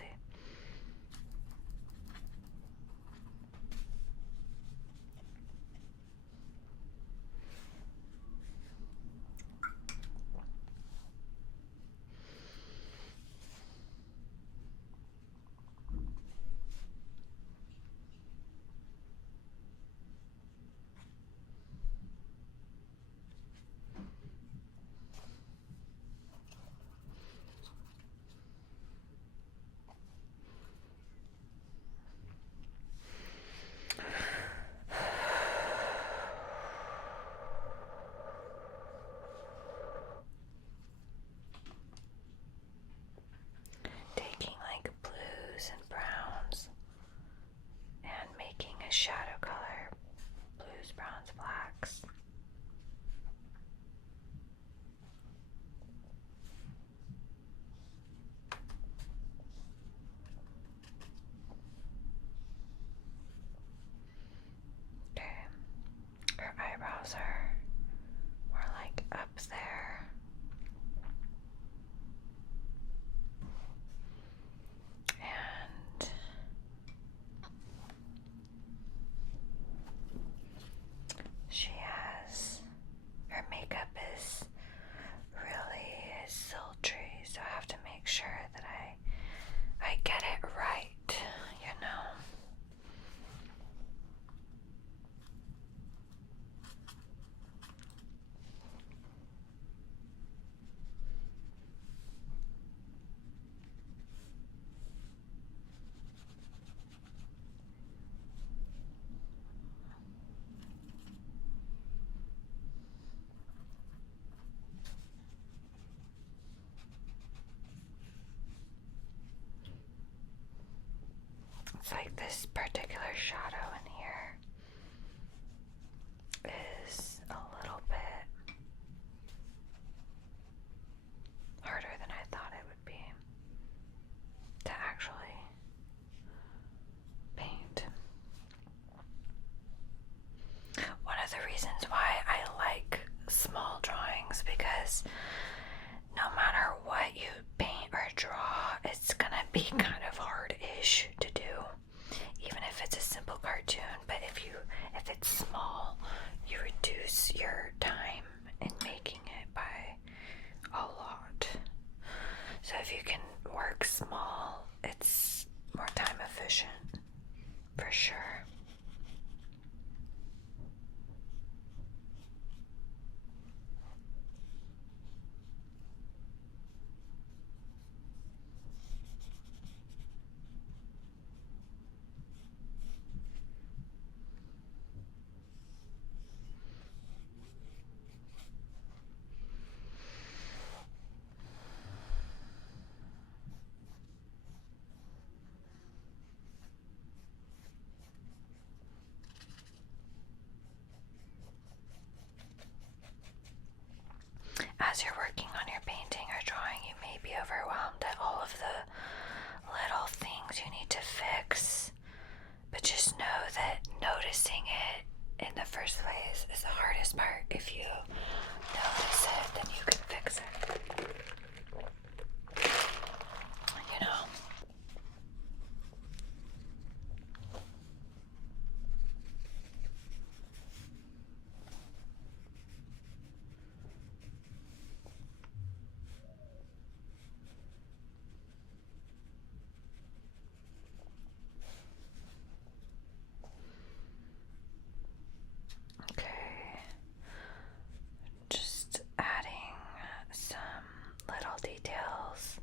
Taking like blues and browns and making a shadow color, blues, browns, blacks. Okay, her eyebrows are more like up there. And she has, her makeup is really sultry, so I have to make sure that I get it right, you know. It's like this particular shadow in here is a little bit harder than I thought it would be to actually paint. One of the reasons why I like small drawings, because no matter what you paint or draw, it's gonna be kind of hard-ish to do, even if it's a simple cartoon. But if it's small noticing it in the first place is the hardest part. If you notice it, then you can fix it. You know? Okay, just adding some little details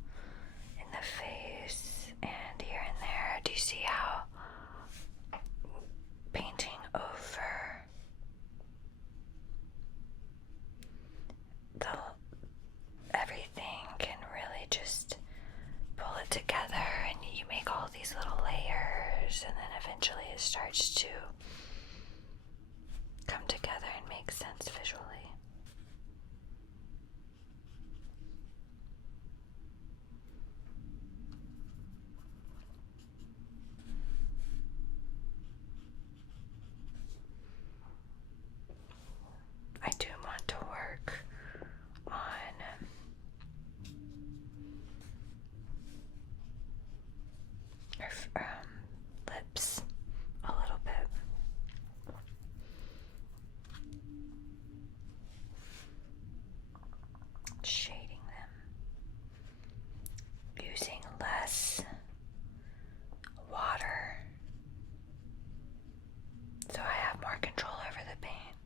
in the face and here and there. Do you see how painting over everything can really just pull it together, and you make all these little layers, and then eventually it starts to come together and make sense visually. I do want to work on her lips a little bit. Shading them. Using less water so I have more control over the paint.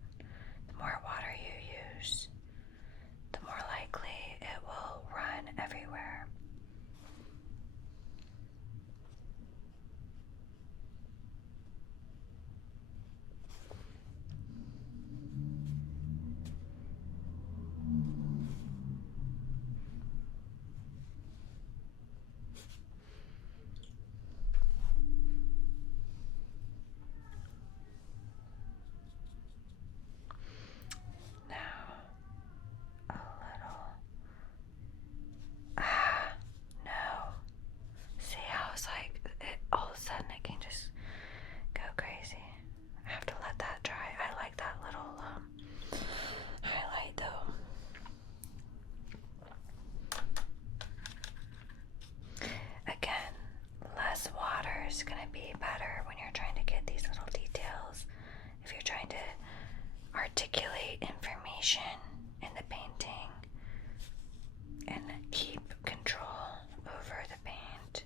The more water you use, the more likely it will run everywhere. Is going to be better when you're trying to get these little details. If you're trying to articulate information in the painting and keep control over the paint,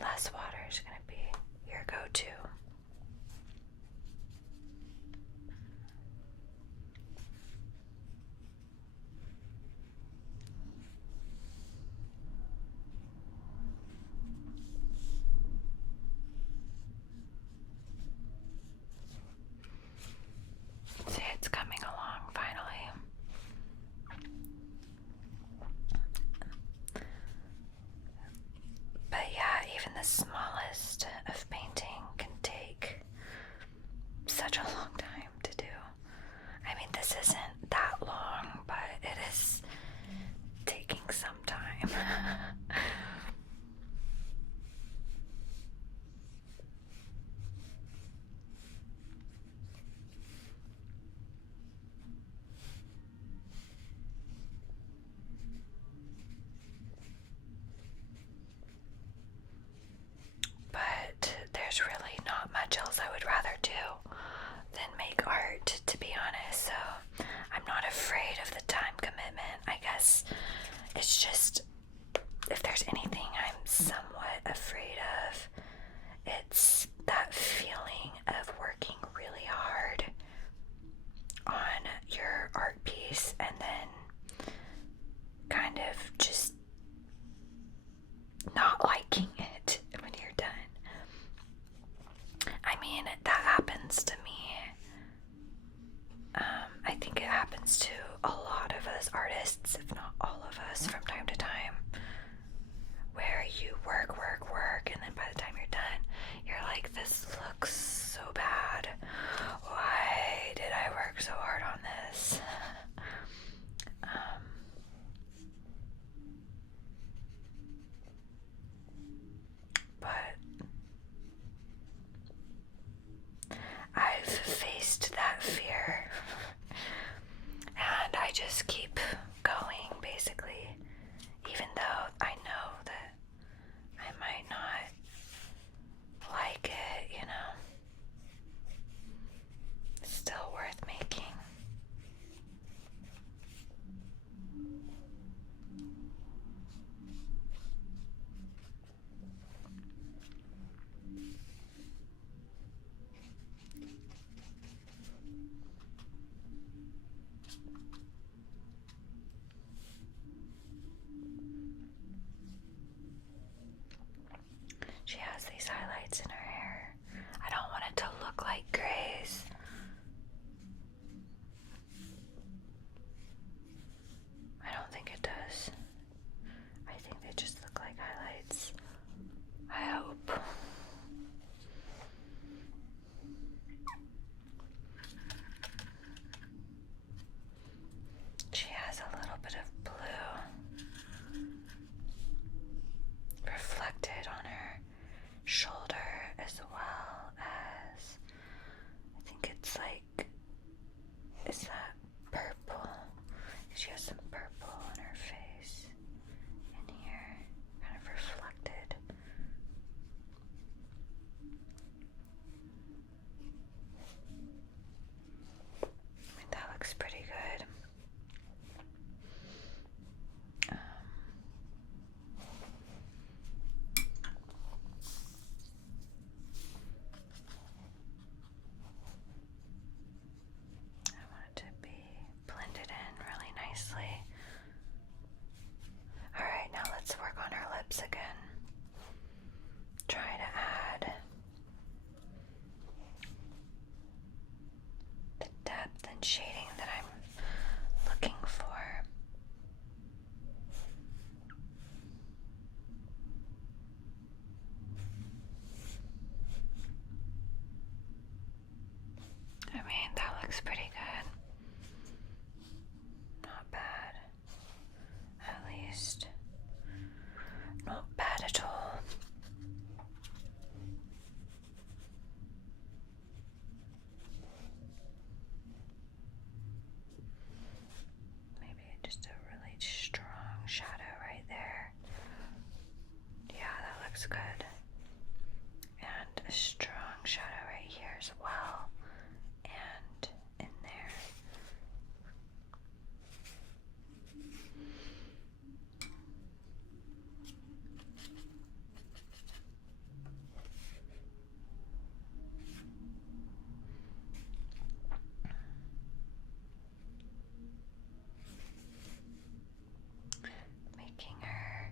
less water is going to be your go-to. It's coming along finally. But yeah, even the smallest of painting can take such a long time to do. I mean, this isn't that long, but it is taking some time. But there's really not much else I would rather do than make art, to be honest. So I'm not afraid of the time commitment. I guess it's just, if there's anything I'm somewhat afraid of, it's that feeling of working really hard on your art piece and then kind of just not liking it when you're done. I mean, that happens to me. I think it happens to a lot of us artists, if not all of us, from time to time, where you work, and then by the time you're done, you're like, this looks so bad. Why did I work so hard on this? But shading that I'm looking for. I mean, that looks pretty good. Not bad. At least. Not bad at all. Maybe just a really strong shadow right there. Yeah, that looks good. And a strong shadow right here as well. And in there. Making her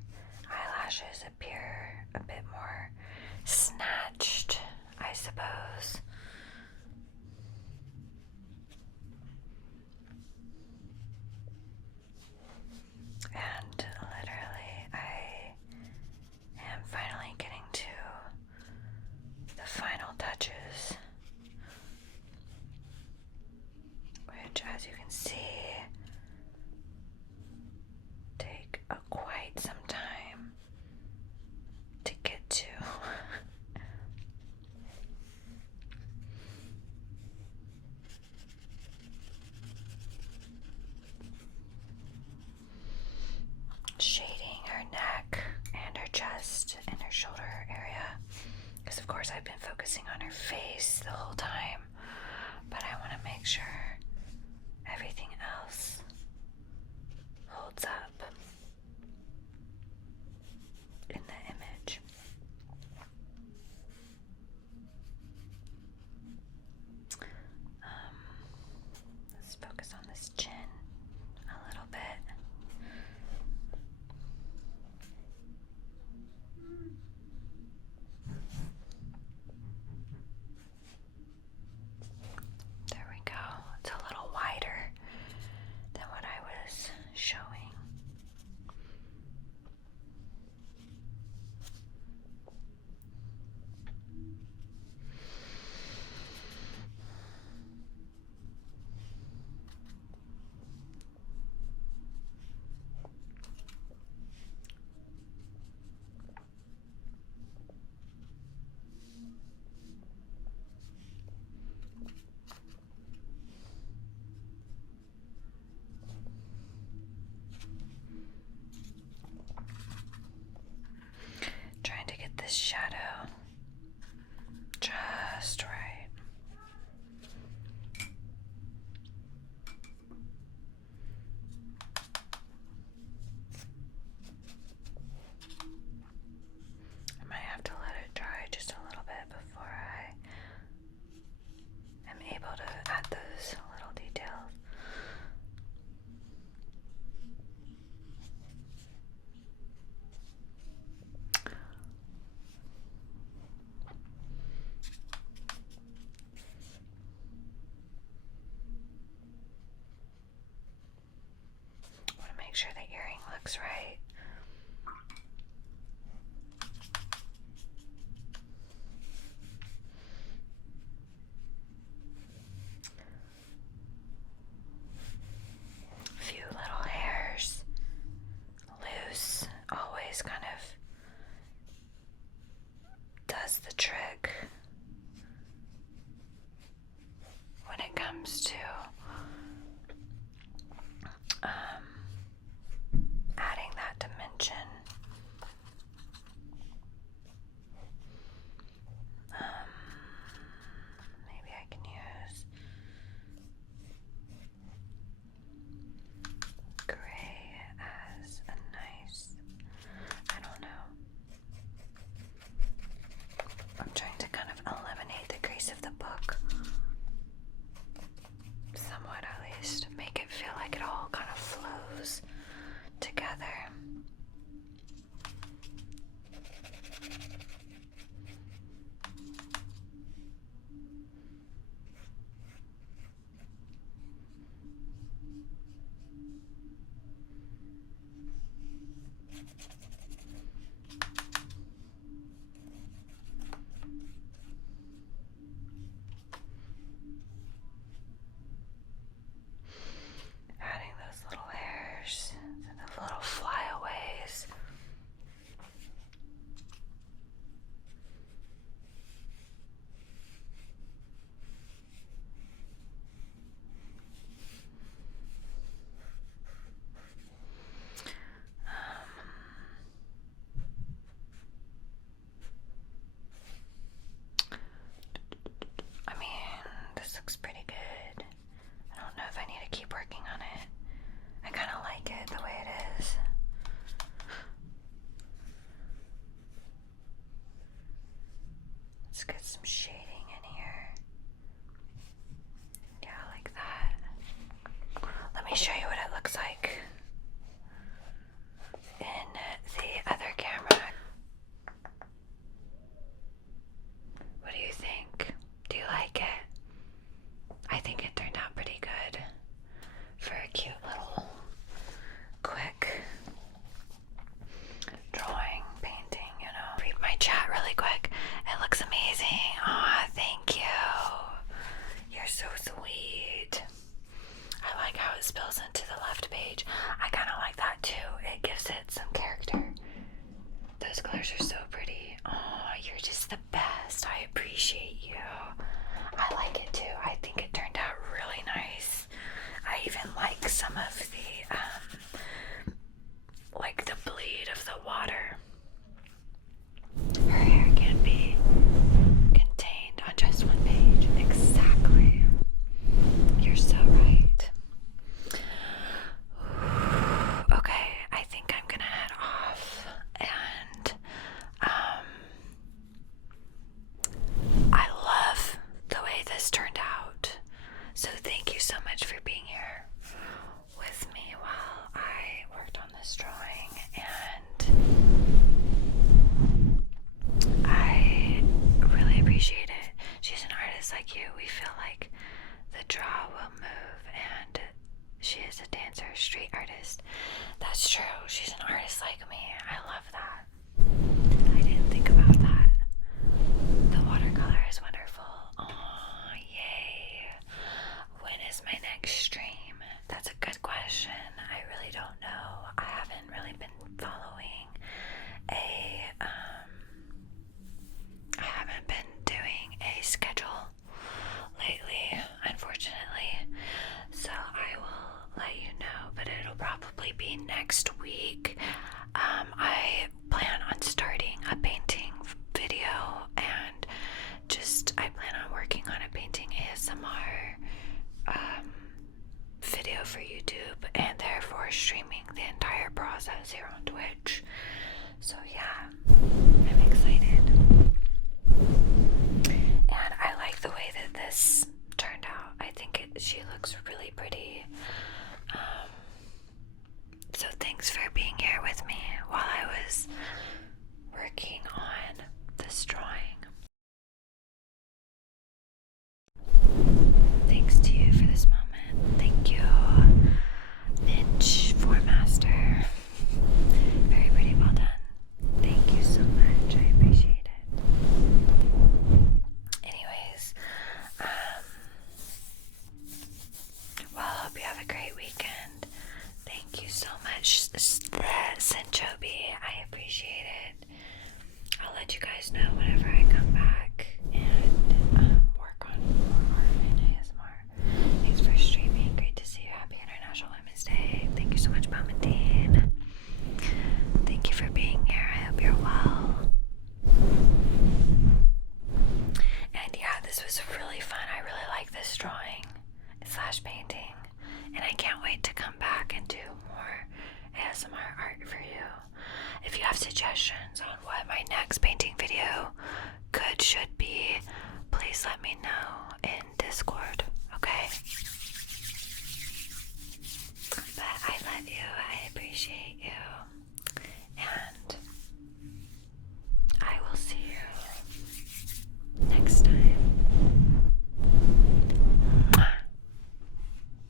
eyelashes appear a bit more snatched, I suppose. And literally, I am finally getting to the final touches, which, as you can see, take quite some time to get to. Shading her neck and her chest and her shoulder area, because of course I've been focusing on her face the whole time, but I want to make sure everything else holds up in the image. Let's focus on this chin a little bit. There we go. It's a little wider than what I was showing. Trying to get this shadow just right. I might have to let it dry just a little bit before I am able to add those little details. Want to make sure the earring looks right. Few little hairs loose always kind of does the trick when it comes to adding that dimension. Maybe I can use gray as a nice, I don't know. I'm trying to kind of eliminate the crease of the book. artists like you, we feel like the draw will move, and she is a dancer, street artist. That's true. She's an artist like me. I love that. I didn't think about that. The watercolor is wonderful. Oh, yay. When is my next stream? That's a good question. I really don't know. I haven't really been following I haven't been doing a schedule lately, unfortunately. So I will let you know, but it'll probably be next week. I plan on starting a painting video, and I plan on working on a painting ASMR video for YouTube, and therefore streaming the entire process here on Twitch. So yeah, I'm excited. And I like the way that this turned out. I think she looks really pretty. So thanks for being here with me while I was working on this drawing. Thanks to you for this moment. Thank you, Ninja Formaster. Very pretty, well done. Thank you so much. I appreciate it. Anyways, well, I hope you have a great weekend. Thank you so much, Senchobi. I appreciate it. I'll let you guys know whenever I come back and work on more art and ASMR. Thanks for streaming. Great to see you. Happy International Women's Day. Thank you so much, Palmatine. Thank you for being here. I hope you're well. And yeah, this was really fun. I really like this drawing / painting. And I can't wait to come back and do more ASMR art for you. If you have suggestions on what my next painting video should be, please let me know in Discord, okay? But I love you. I appreciate you.